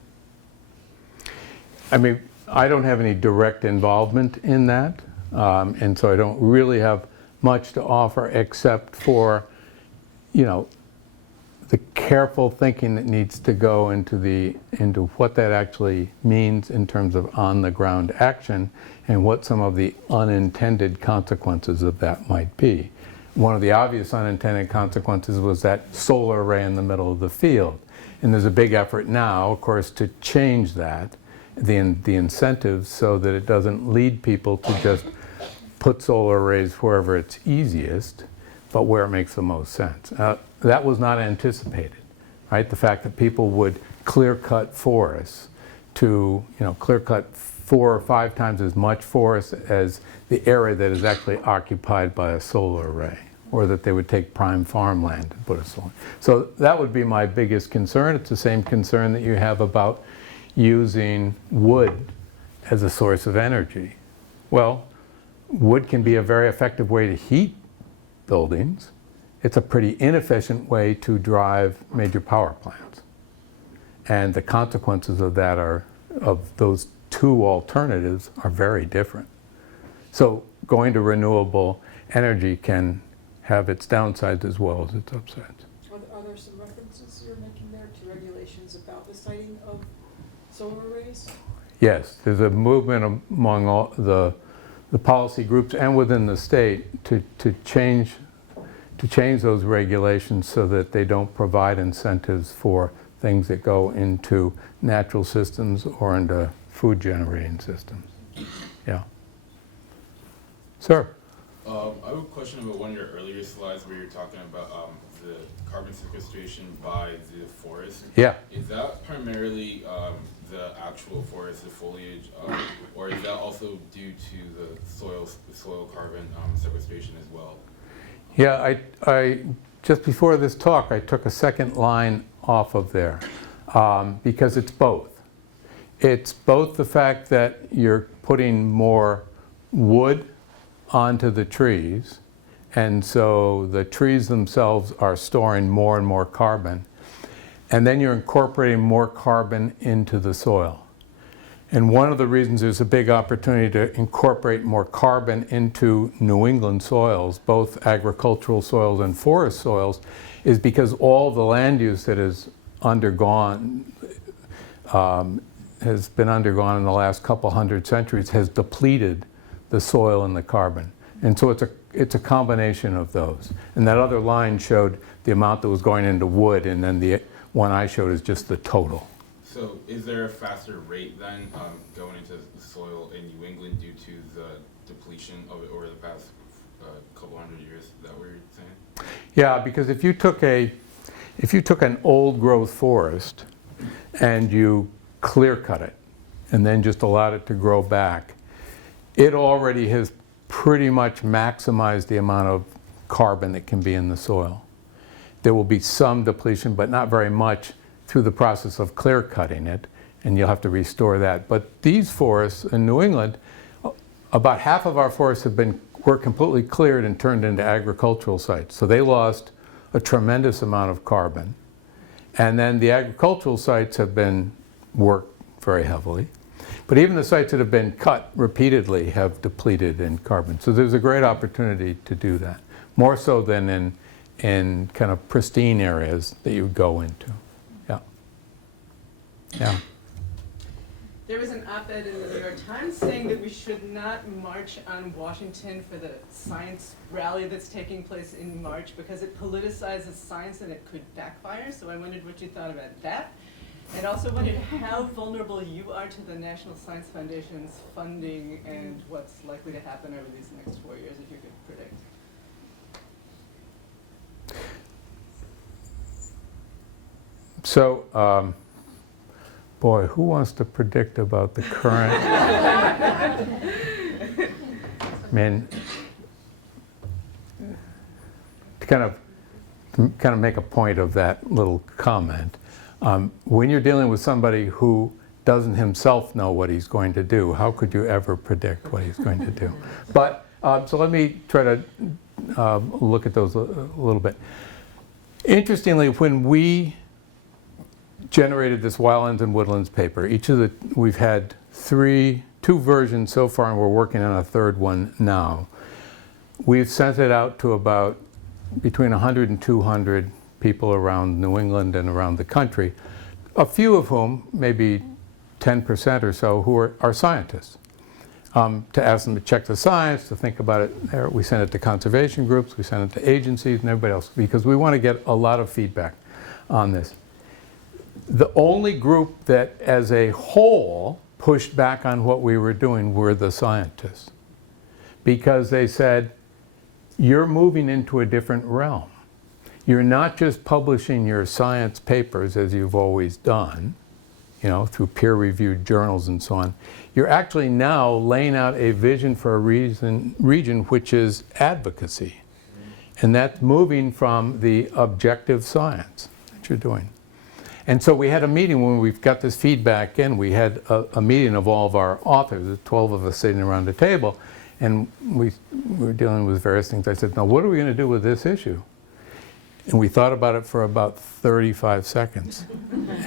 I mean, I don't have any direct involvement in that, and so I don't really have much to offer except for, the careful thinking that needs to go into what that actually means in terms of on-the-ground action and what some of the unintended consequences of that might be. One of the obvious unintended consequences was that solar array in the middle of the field, and there's a big effort now, of course, to change that. The incentives so that it doesn't lead people to just put solar arrays wherever it's easiest, but where it makes the most sense. that was not anticipated, right? The fact that people would clear cut forests to, clear cut 4 or 5 times as much forest as the area that is actually occupied by a solar array, or that they would take prime farmland and put a solar. So that would be my biggest concern. It's the same concern that you have about using wood as a source of energy. Well, wood can be a very effective way to heat buildings. It's a pretty inefficient way to drive major power plants. And the consequences of that of those two alternatives are very different. So going to renewable energy can have its downsides as well as its upsides. Are there some references you're making there to regulations about the siting of solar arrays? Yes, there's a movement among all the policy groups and within the state to change those regulations so that they don't provide incentives for things that go into natural systems or into food generating systems. Yeah. Sir? I have a question about one of your earlier slides where you're talking about the carbon sequestration by the forest. Yeah. Is that primarily the actual forest, the foliage, or is that also due to the soil carbon sequestration as well? Yeah, I just before this talk, I took a second line off of there because it's both. It's both the fact that you're putting more wood onto the trees, and so the trees themselves are storing more and more carbon, and then you're incorporating more carbon into the soil. And one of the reasons there's a big opportunity to incorporate more carbon into New England soils, both agricultural soils and forest soils, is because all the land use that has been undergone in the last couple hundred centuries has depleted the soil and the carbon. And so it's a combination of those. And that other line showed the amount that was going into wood, and then the one I showed is just the total. So is there a faster rate then going into the soil in New England due to the depletion of it over the past couple hundred years? Is that what you're saying? Yeah, because if you took an old growth forest and you clear cut it and then just allowed it to grow back, it already has pretty much maximized the amount of carbon that can be in the soil. There will be some depletion, but not very much through the process of clear cutting it, and you'll have to restore that. But these forests in New England, about half of our forests were completely cleared and turned into agricultural sites. So they lost a tremendous amount of carbon. And then the agricultural sites have been worked very heavily. But even the sites that have been cut repeatedly have depleted in carbon. So there's a great opportunity to do that, more so than in kind of pristine areas that you would go into. Yeah. There was an op-ed in the New York Times saying that we should not march on Washington for the science rally that's taking place in March because it politicizes science and it could backfire. So I wondered what you thought about that. And also wondered how vulnerable you are to the National Science Foundation's funding and what's likely to happen over these next 4 years, if you could predict. So, boy, who wants to predict about the current? I mean, to kind of make a point of that little comment, when you're dealing with somebody who doesn't himself know what he's going to do, how could you ever predict what he's going to do? But, so let me try to look at those a little bit. Interestingly, when we generated this Wildlands and Woodlands paper, we've had two versions so far, and we're working on a third one now. We've sent it out to about between 100 and 200 people around New England and around the country, a few of whom, maybe 10% or so, who are scientists, to ask them to check the science, to think about it there. We send it to conservation groups, we send it to agencies and everybody else, because we want to get a lot of feedback on this. The only group that as a whole pushed back on what we were doing were the scientists, because they said, you're moving into a different realm. you're not just publishing your science papers as you've always done, through peer-reviewed journals and so on. You're actually now laying out a vision for a region which is advocacy. And that's moving from the objective science that you're doing. And so we had a meeting when we've got this feedback in. We had a meeting of all of our authors, the 12 of us sitting around the table, and we were dealing with various things. I said, now what are we going to do with this issue? And we thought about it for about 35 seconds.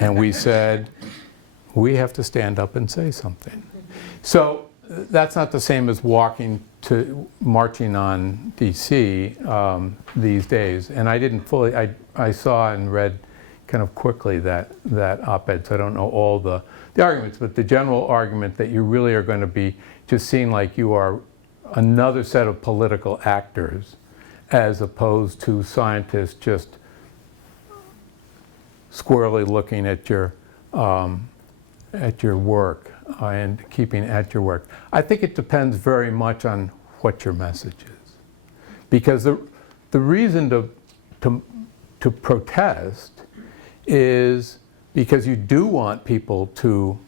And we said, we have to stand up and say something. So that's not the same as marching on DC these days. And I didn't fully, I saw and read kind of quickly that op-ed, so I don't know all the arguments, but the general argument that you really are going to be just seen like you are another set of political actors as opposed to scientists just squarely looking at your work and keeping at your work. I think it depends very much on what your message is. Because the reason to protest is because you do want people to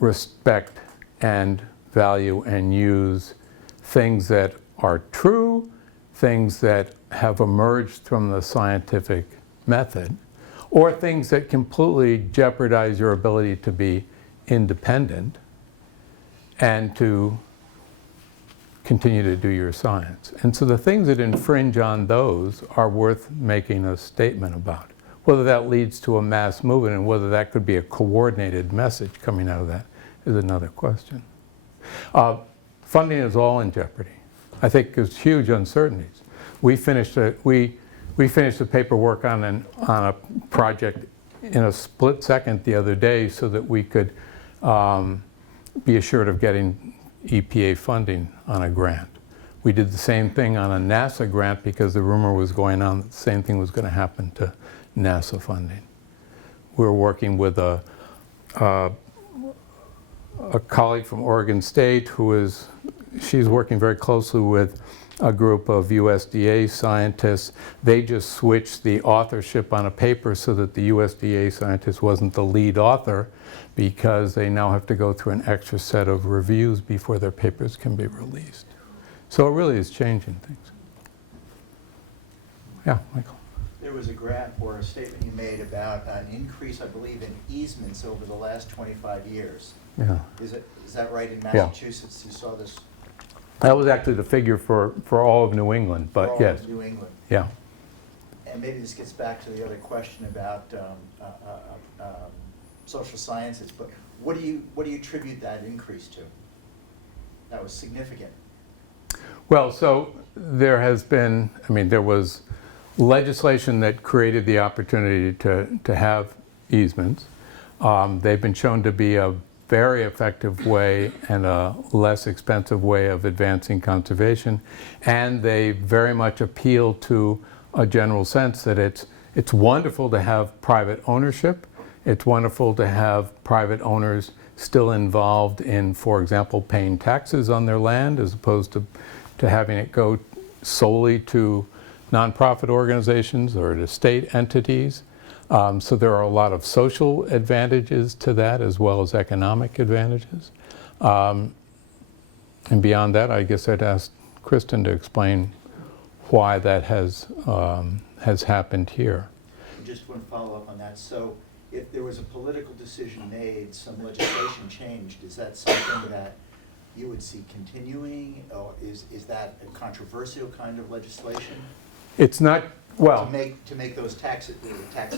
respect and value and use things that are true, things that have emerged from the scientific method, or things that completely jeopardize your ability to be independent and to continue to do your science. And so the things that infringe on those are worth making a statement about. Whether that leads to a mass movement and whether that could be a coordinated message coming out of that is another question. Funding is all in jeopardy. I think there's huge uncertainties. We finished the paperwork on a project in a split second the other day so that we could be assured of getting EPA funding on a grant. We did the same thing on a NASA grant because the rumor was going on that the same thing was going to happen to NASA funding. We're working with a colleague from Oregon State she's working very closely with a group of USDA scientists. They just switched the authorship on a paper so that the USDA scientist wasn't the lead author because they now have to go through an extra set of reviews before their papers can be released. So it really is changing things. Yeah, Michael. There was a graph or a statement you made about an increase, I believe, in easements over the last 25 years. Yeah. Is that right in Massachusetts? You saw this? That was actually the figure for all of New England, but for all yes. of New England. Yeah. And maybe this gets back to the other question about social sciences, but what do you attribute that increase to? That was significant. Well, so there was legislation that created the opportunity to have easements. They've been shown to be a very effective way and a less expensive way of advancing conservation, and they very much appeal to a general sense that it's wonderful to have private ownership. It's wonderful to have private owners still involved in, for example, paying taxes on their land as opposed to having it go solely to nonprofit organizations or to state entities. So there are a lot of social advantages to that as well as economic advantages. And beyond that, I guess I'd ask Kristen to explain why that has happened here. Just one follow-up on that. So if there was a political decision made, some legislation changed, is that something that you would see continuing? Or is that a controversial kind of legislation? It's not, well, To make those tax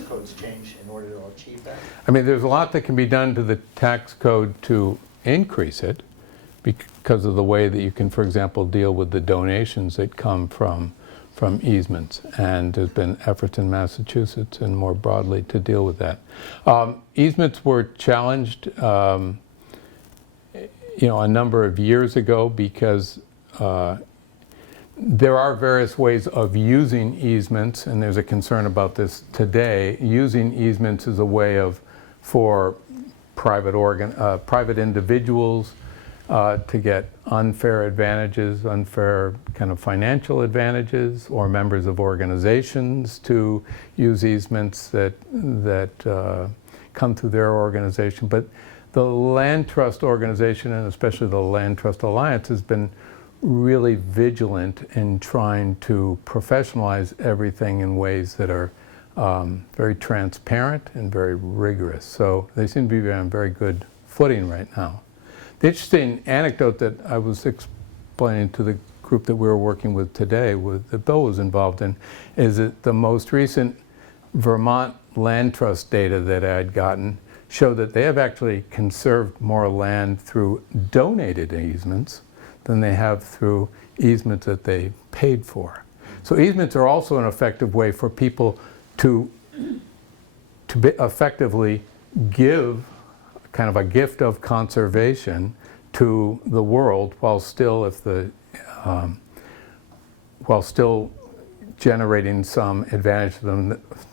codes change in order to achieve that? I mean, there's a lot that can be done to the tax code to increase it because of the way that you can, for example, deal with the donations that come from easements. And there's been efforts in Massachusetts and more broadly to deal with that. Easements were challenged a number of years ago because there are various ways of using easements, and there's a concern about this today. Using easements is a way for private individuals to get unfair advantages, unfair kind of financial advantages, or members of organizations to use easements that come through their organization. But the Land Trust organization, and especially the Land Trust Alliance, has been really vigilant in trying to professionalize everything in ways that are very transparent and very rigorous. So they seem to be on very good footing right now. The interesting anecdote that I was explaining to the group that we were working with today, that Bill was involved in, is that the most recent Vermont Land Trust data that I had gotten showed that they have actually conserved more land through donated easements than they have through easements that they paid for. So easements are also an effective way for people to effectively give kind of a gift of conservation to the world while still generating some advantage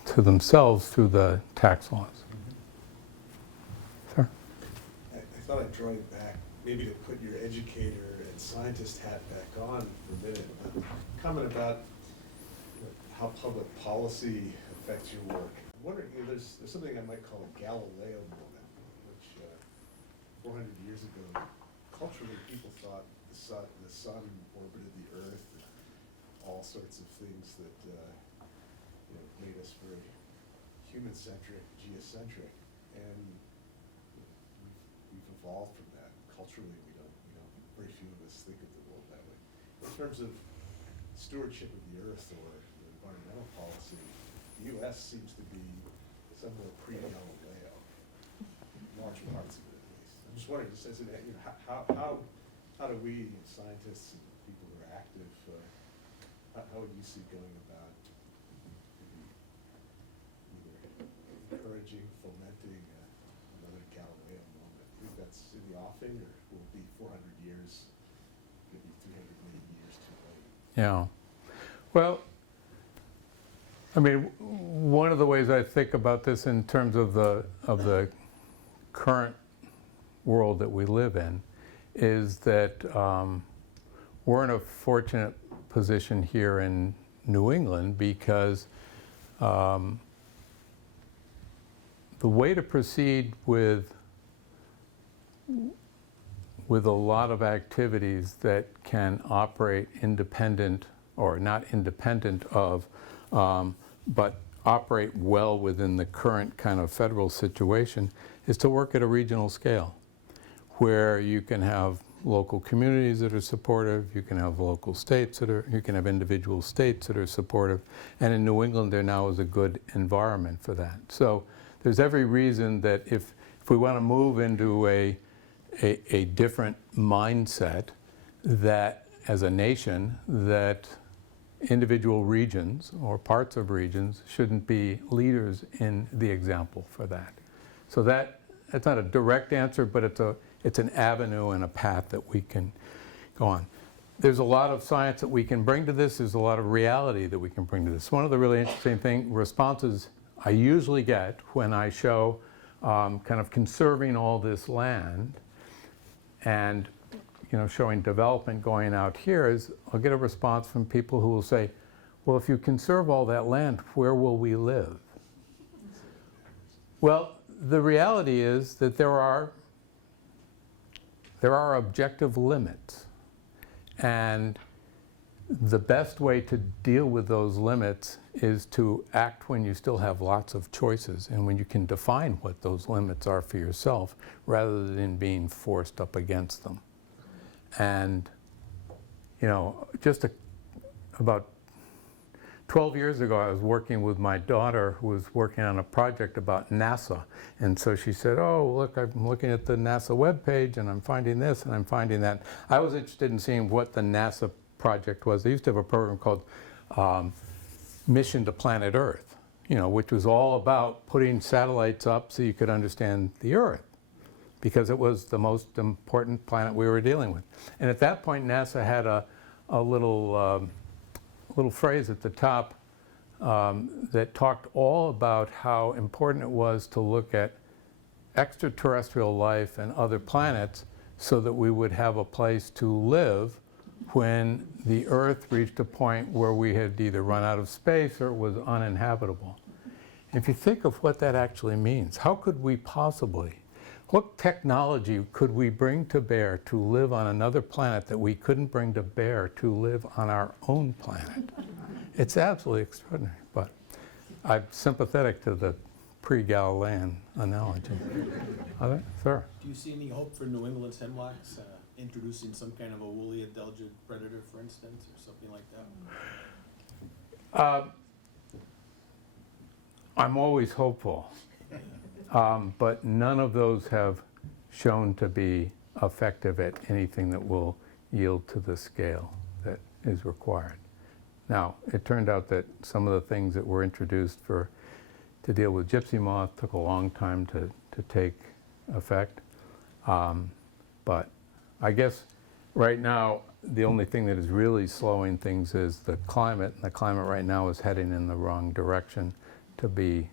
to themselves through the tax laws. Sir? I thought I'd draw you back, maybe to put your educator and scientist hat back on for a minute. Comment about how public policy affects your work. I'm wondering, there's something I might call a Galileo moment, which 400 years ago, culturally people thought the sun orbited the earth, and all sorts of things that made us very human-centric, geocentric, and we've evolved from that. Culturally, we don't, very few of us think of the world that way. In terms of stewardship of the earth or environmental policy, the U.S. seems to be somewhere pre-Galileo, large parts of it at least. I'm just wondering, just as how do we, scientists and people who are active, how would you see going about either encouraging, fomenting another Galileo moment? Do you think that's in the offing, or will it be 400 years, maybe 380 years too late? Yeah. Well, I mean, one of the ways I think about this in terms of the current world that we live in is that we're in a fortunate position here in New England because the way to proceed with a lot of activities that can operate independent or not independent of but operate well within the current kind of federal situation is to work at a regional scale where you can have local communities that are supportive, you can have local states you can have individual states that are supportive, and in New England there now is a good environment for that. So there's every reason that if we want to move into a different mindset, that as a nation, that individual regions or parts of regions shouldn't be leaders in the example for that. So that's not a direct answer, but it's an avenue and a path that we can go on. There's a lot of science that we can bring to this. There's a lot of reality that we can bring to this. One of the really interesting responses I usually get when I show kind of conserving all this land and showing development going out here is I'll get a response from people who will say, well, if you conserve all that land, where will we live? Well, the reality is that there are objective limits. And the best way to deal with those limits is to act when you still have lots of choices and when you can define what those limits are for yourself rather than being forced up against them. And, just about 12 years ago, I was working with my daughter who was working on a project about NASA. And so she said, oh, look, I'm looking at the NASA webpage and I'm finding this and I'm finding that. I was interested in seeing what the NASA project was. They used to have a program called Mission to Planet Earth, which was all about putting satellites up so you could understand the Earth, because it was the most important planet we were dealing with. And at that point, NASA had a little phrase at the top that talked all about how important it was to look at extraterrestrial life and other planets so that we would have a place to live when the Earth reached a point where we had either run out of space or it was uninhabitable. If you think of what that actually means, how could we possibly, what technology could we bring to bear to live on another planet that we couldn't bring to bear to live on our own planet? It's absolutely extraordinary, but I'm sympathetic to the pre-Galilean analogy. Other? Sir? Do you see any hope for New England's hemlocks introducing some kind of a woolly adelgid predator, for instance, or something like that? I'm always hopeful, but none of those have shown to be effective at anything that will yield to the scale that is required. Now, it turned out that some of the things that were introduced to deal with gypsy moth took a long time to take effect. But I guess right now, the only thing that is really slowing things is the climate, and the climate right now is heading in the wrong direction to be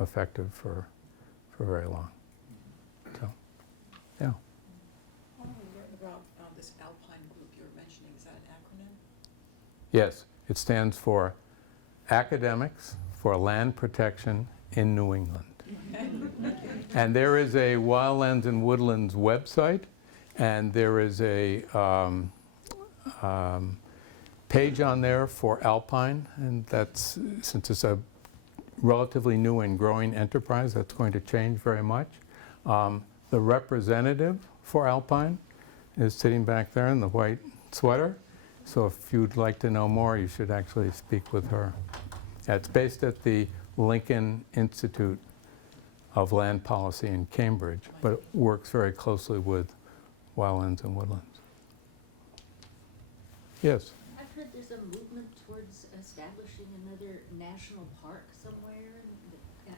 effective for very long. So, yeah. About this Alpine group you were mentioning, is that an acronym? Yes, it stands for Academics for Land Protection in New England. And there is a Wildlands and Woodlands website, and there is a page on there for Alpine, and that's, since it's a relatively new and growing enterprise, that's going to change very much. The representative for Alpine is sitting back there in the white sweater, so if you'd like to know more, you should actually speak with her. It's based at the Lincoln Institute of Land Policy in Cambridge, but it works very closely with Wildlands and Woodlands. Yes? I've heard there's a movement towards establishing another national park somewhere in the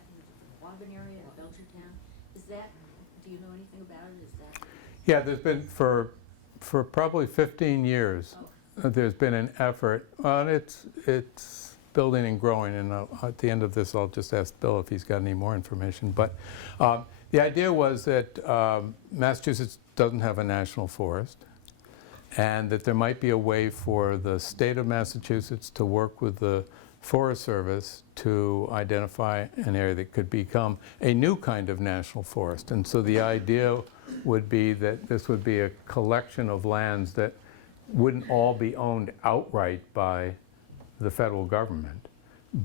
Quabbin area of Belchertown. Is that, do you know anything about it? Is that? Yeah, there's been, for probably 15 years, there's been an effort, it's building and growing, and at the end of this, I'll just ask Bill if he's got any more information. But the idea was that Massachusetts doesn't have a national forest, and that there might be a way for the state of Massachusetts to work with the Forest Service to identify an area that could become a new kind of national forest. And so the idea would be that this would be a collection of lands that wouldn't all be owned outright by the federal government,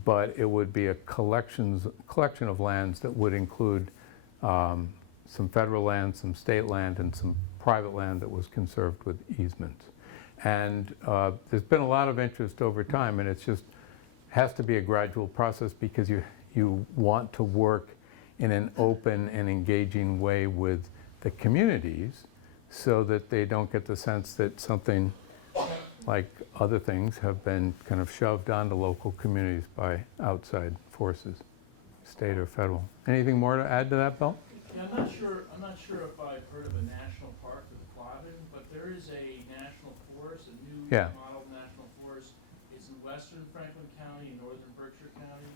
but it would be a collection of lands that would include some federal land, some state land, and some private land that was conserved with easements. And there's been a lot of interest over time, and it's just has to be a gradual process because you want to work in an open and engaging way with the communities so that they don't get the sense that something like other things have been kind of shoved onto local communities by outside forces, state or federal. Anything more to add to that, Bill? Yeah, I'm not sure if I've heard of a national park for the Quabbin, but there is a national forest, a new model national forest. It's in western Franklin County and northern Berkshire County.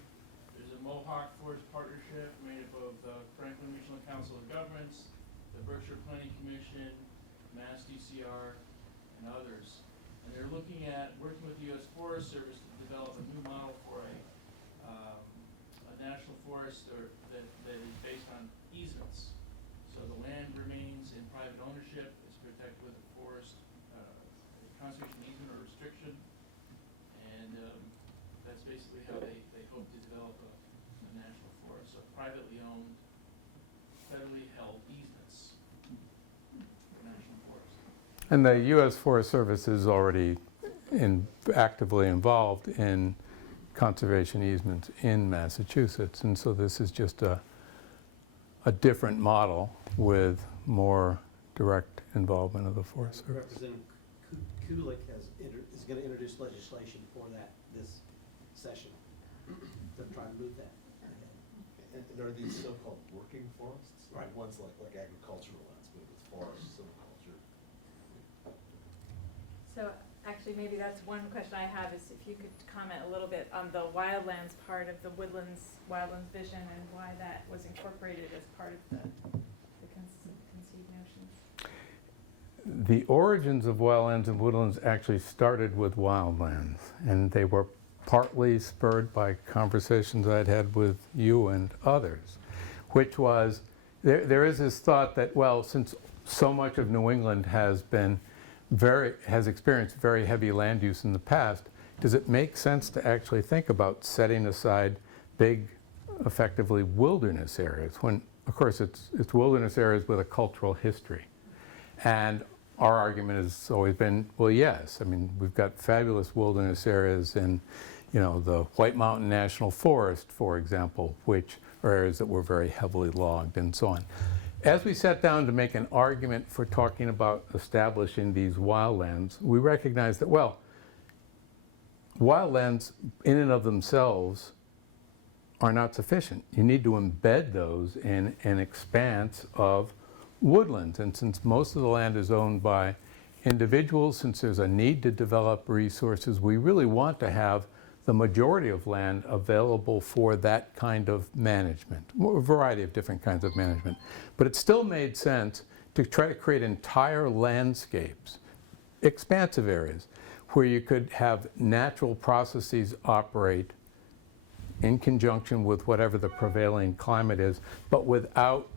There's a Mohawk Forest Partnership made up of the Franklin Regional Council of Governments, the Berkshire Planning Commission, Mass DCR, and others. And they're looking at working with the U.S. Forest Service to develop a new model for a national forest that is based on easements. So the land remains in private ownership, it's protected with a forest, conservation easement or restriction. And that's basically how they hope to develop a national forest. So privately owned, federally held easements for national forest. And the U.S. Forest Service is already actively involved in conservation easements in Massachusetts, and so this is just a different model with more direct involvement of the Forest Service. Representative Kulik is going to introduce legislation for that this session to try to move that. And are these so-called working forests? Right. Ones like agricultural lands, but with forests, silviculture. So actually, maybe that's one question I have is if you could comment a little bit on the wildlands part of the wildlands vision and why that was incorporated as part of the conceived notions. the origins of wildlands and woodlands actually started with wildlands, and they were partly spurred by conversations I'd had with you and others, which was, there is this thought that, well, since so much of New England has experienced very heavy land use in the past, does it make sense to actually think about setting aside big, effectively wilderness areas, when, of course, it's wilderness areas with a cultural history? And our argument has always been, well, yes. I mean, we've got fabulous wilderness areas in, the White Mountain National Forest, for example, which are areas that were very heavily logged and so on. As we sat down to make an argument for talking about establishing these wildlands, we recognized that, well, wildlands in and of themselves are not sufficient. You need to embed those in an expanse of woodlands. And since most of the land is owned by individuals, since there's a need to develop resources, we really want to have the majority of land available for that kind of management, a variety of different kinds of management. But it still made sense to try to create entire landscapes, expansive areas, where you could have natural processes operate in conjunction with whatever the prevailing climate is, but without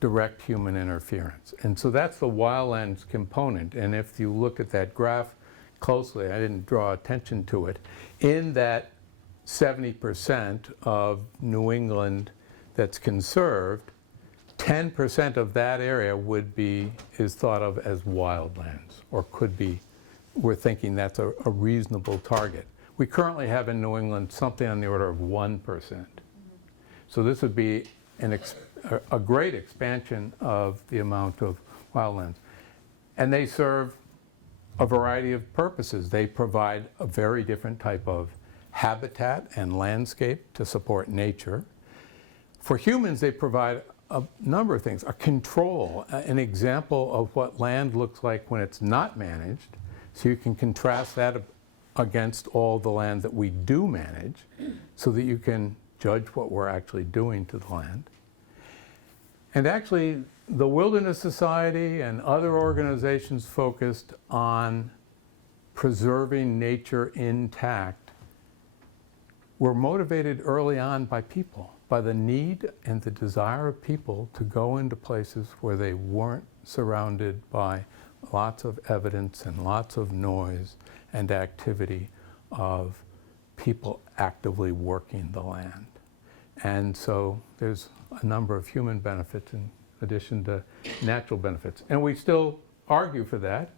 direct human interference. And so that's the wildlands component. And if you look at that graph closely, I didn't draw attention to it, in that 70% of New England that's conserved, 10% of that area is thought of as wildlands, or could be. We're thinking that's a reasonable target. We currently have in New England something on the order of 1%. So this would be a great expansion of the amount of wildlands. And they serve a variety of purposes. They provide a very different type of habitat and landscape to support nature. For humans, they provide a number of things. A control, an example of what land looks like when it's not managed. So you can contrast that against all the land that we do manage, so that you can judge what we're actually doing to the land. And actually, the Wilderness Society and other organizations focused on preserving nature intact were motivated early on by people, by the need and the desire of people to go into places where they weren't surrounded by lots of evidence and lots of noise and activity of people actively working the land. And so there's a number of human benefits in addition to natural benefits. And we still argue for that.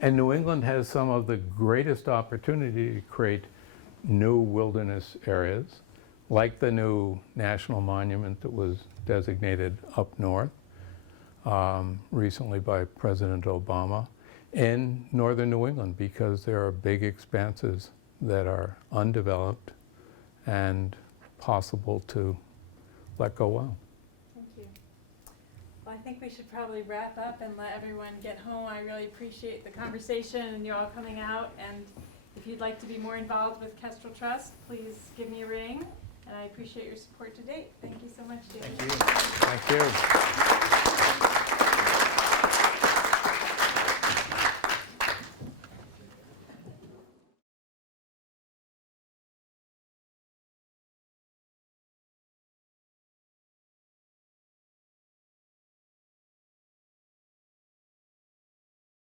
And New England has some of the greatest opportunity to create new wilderness areas, like the new national monument that was designated up north recently by President Obama, in northern New England, because there are big expanses that are undeveloped and possible to let go well. Thank you. Well, I think we should probably wrap up and let everyone get home. I really appreciate the conversation and you all coming out. And if you'd like to be more involved with Kestrel Trust, please give me a ring. And I appreciate your support to date. Thank you so much, David. Thank you. Thank you.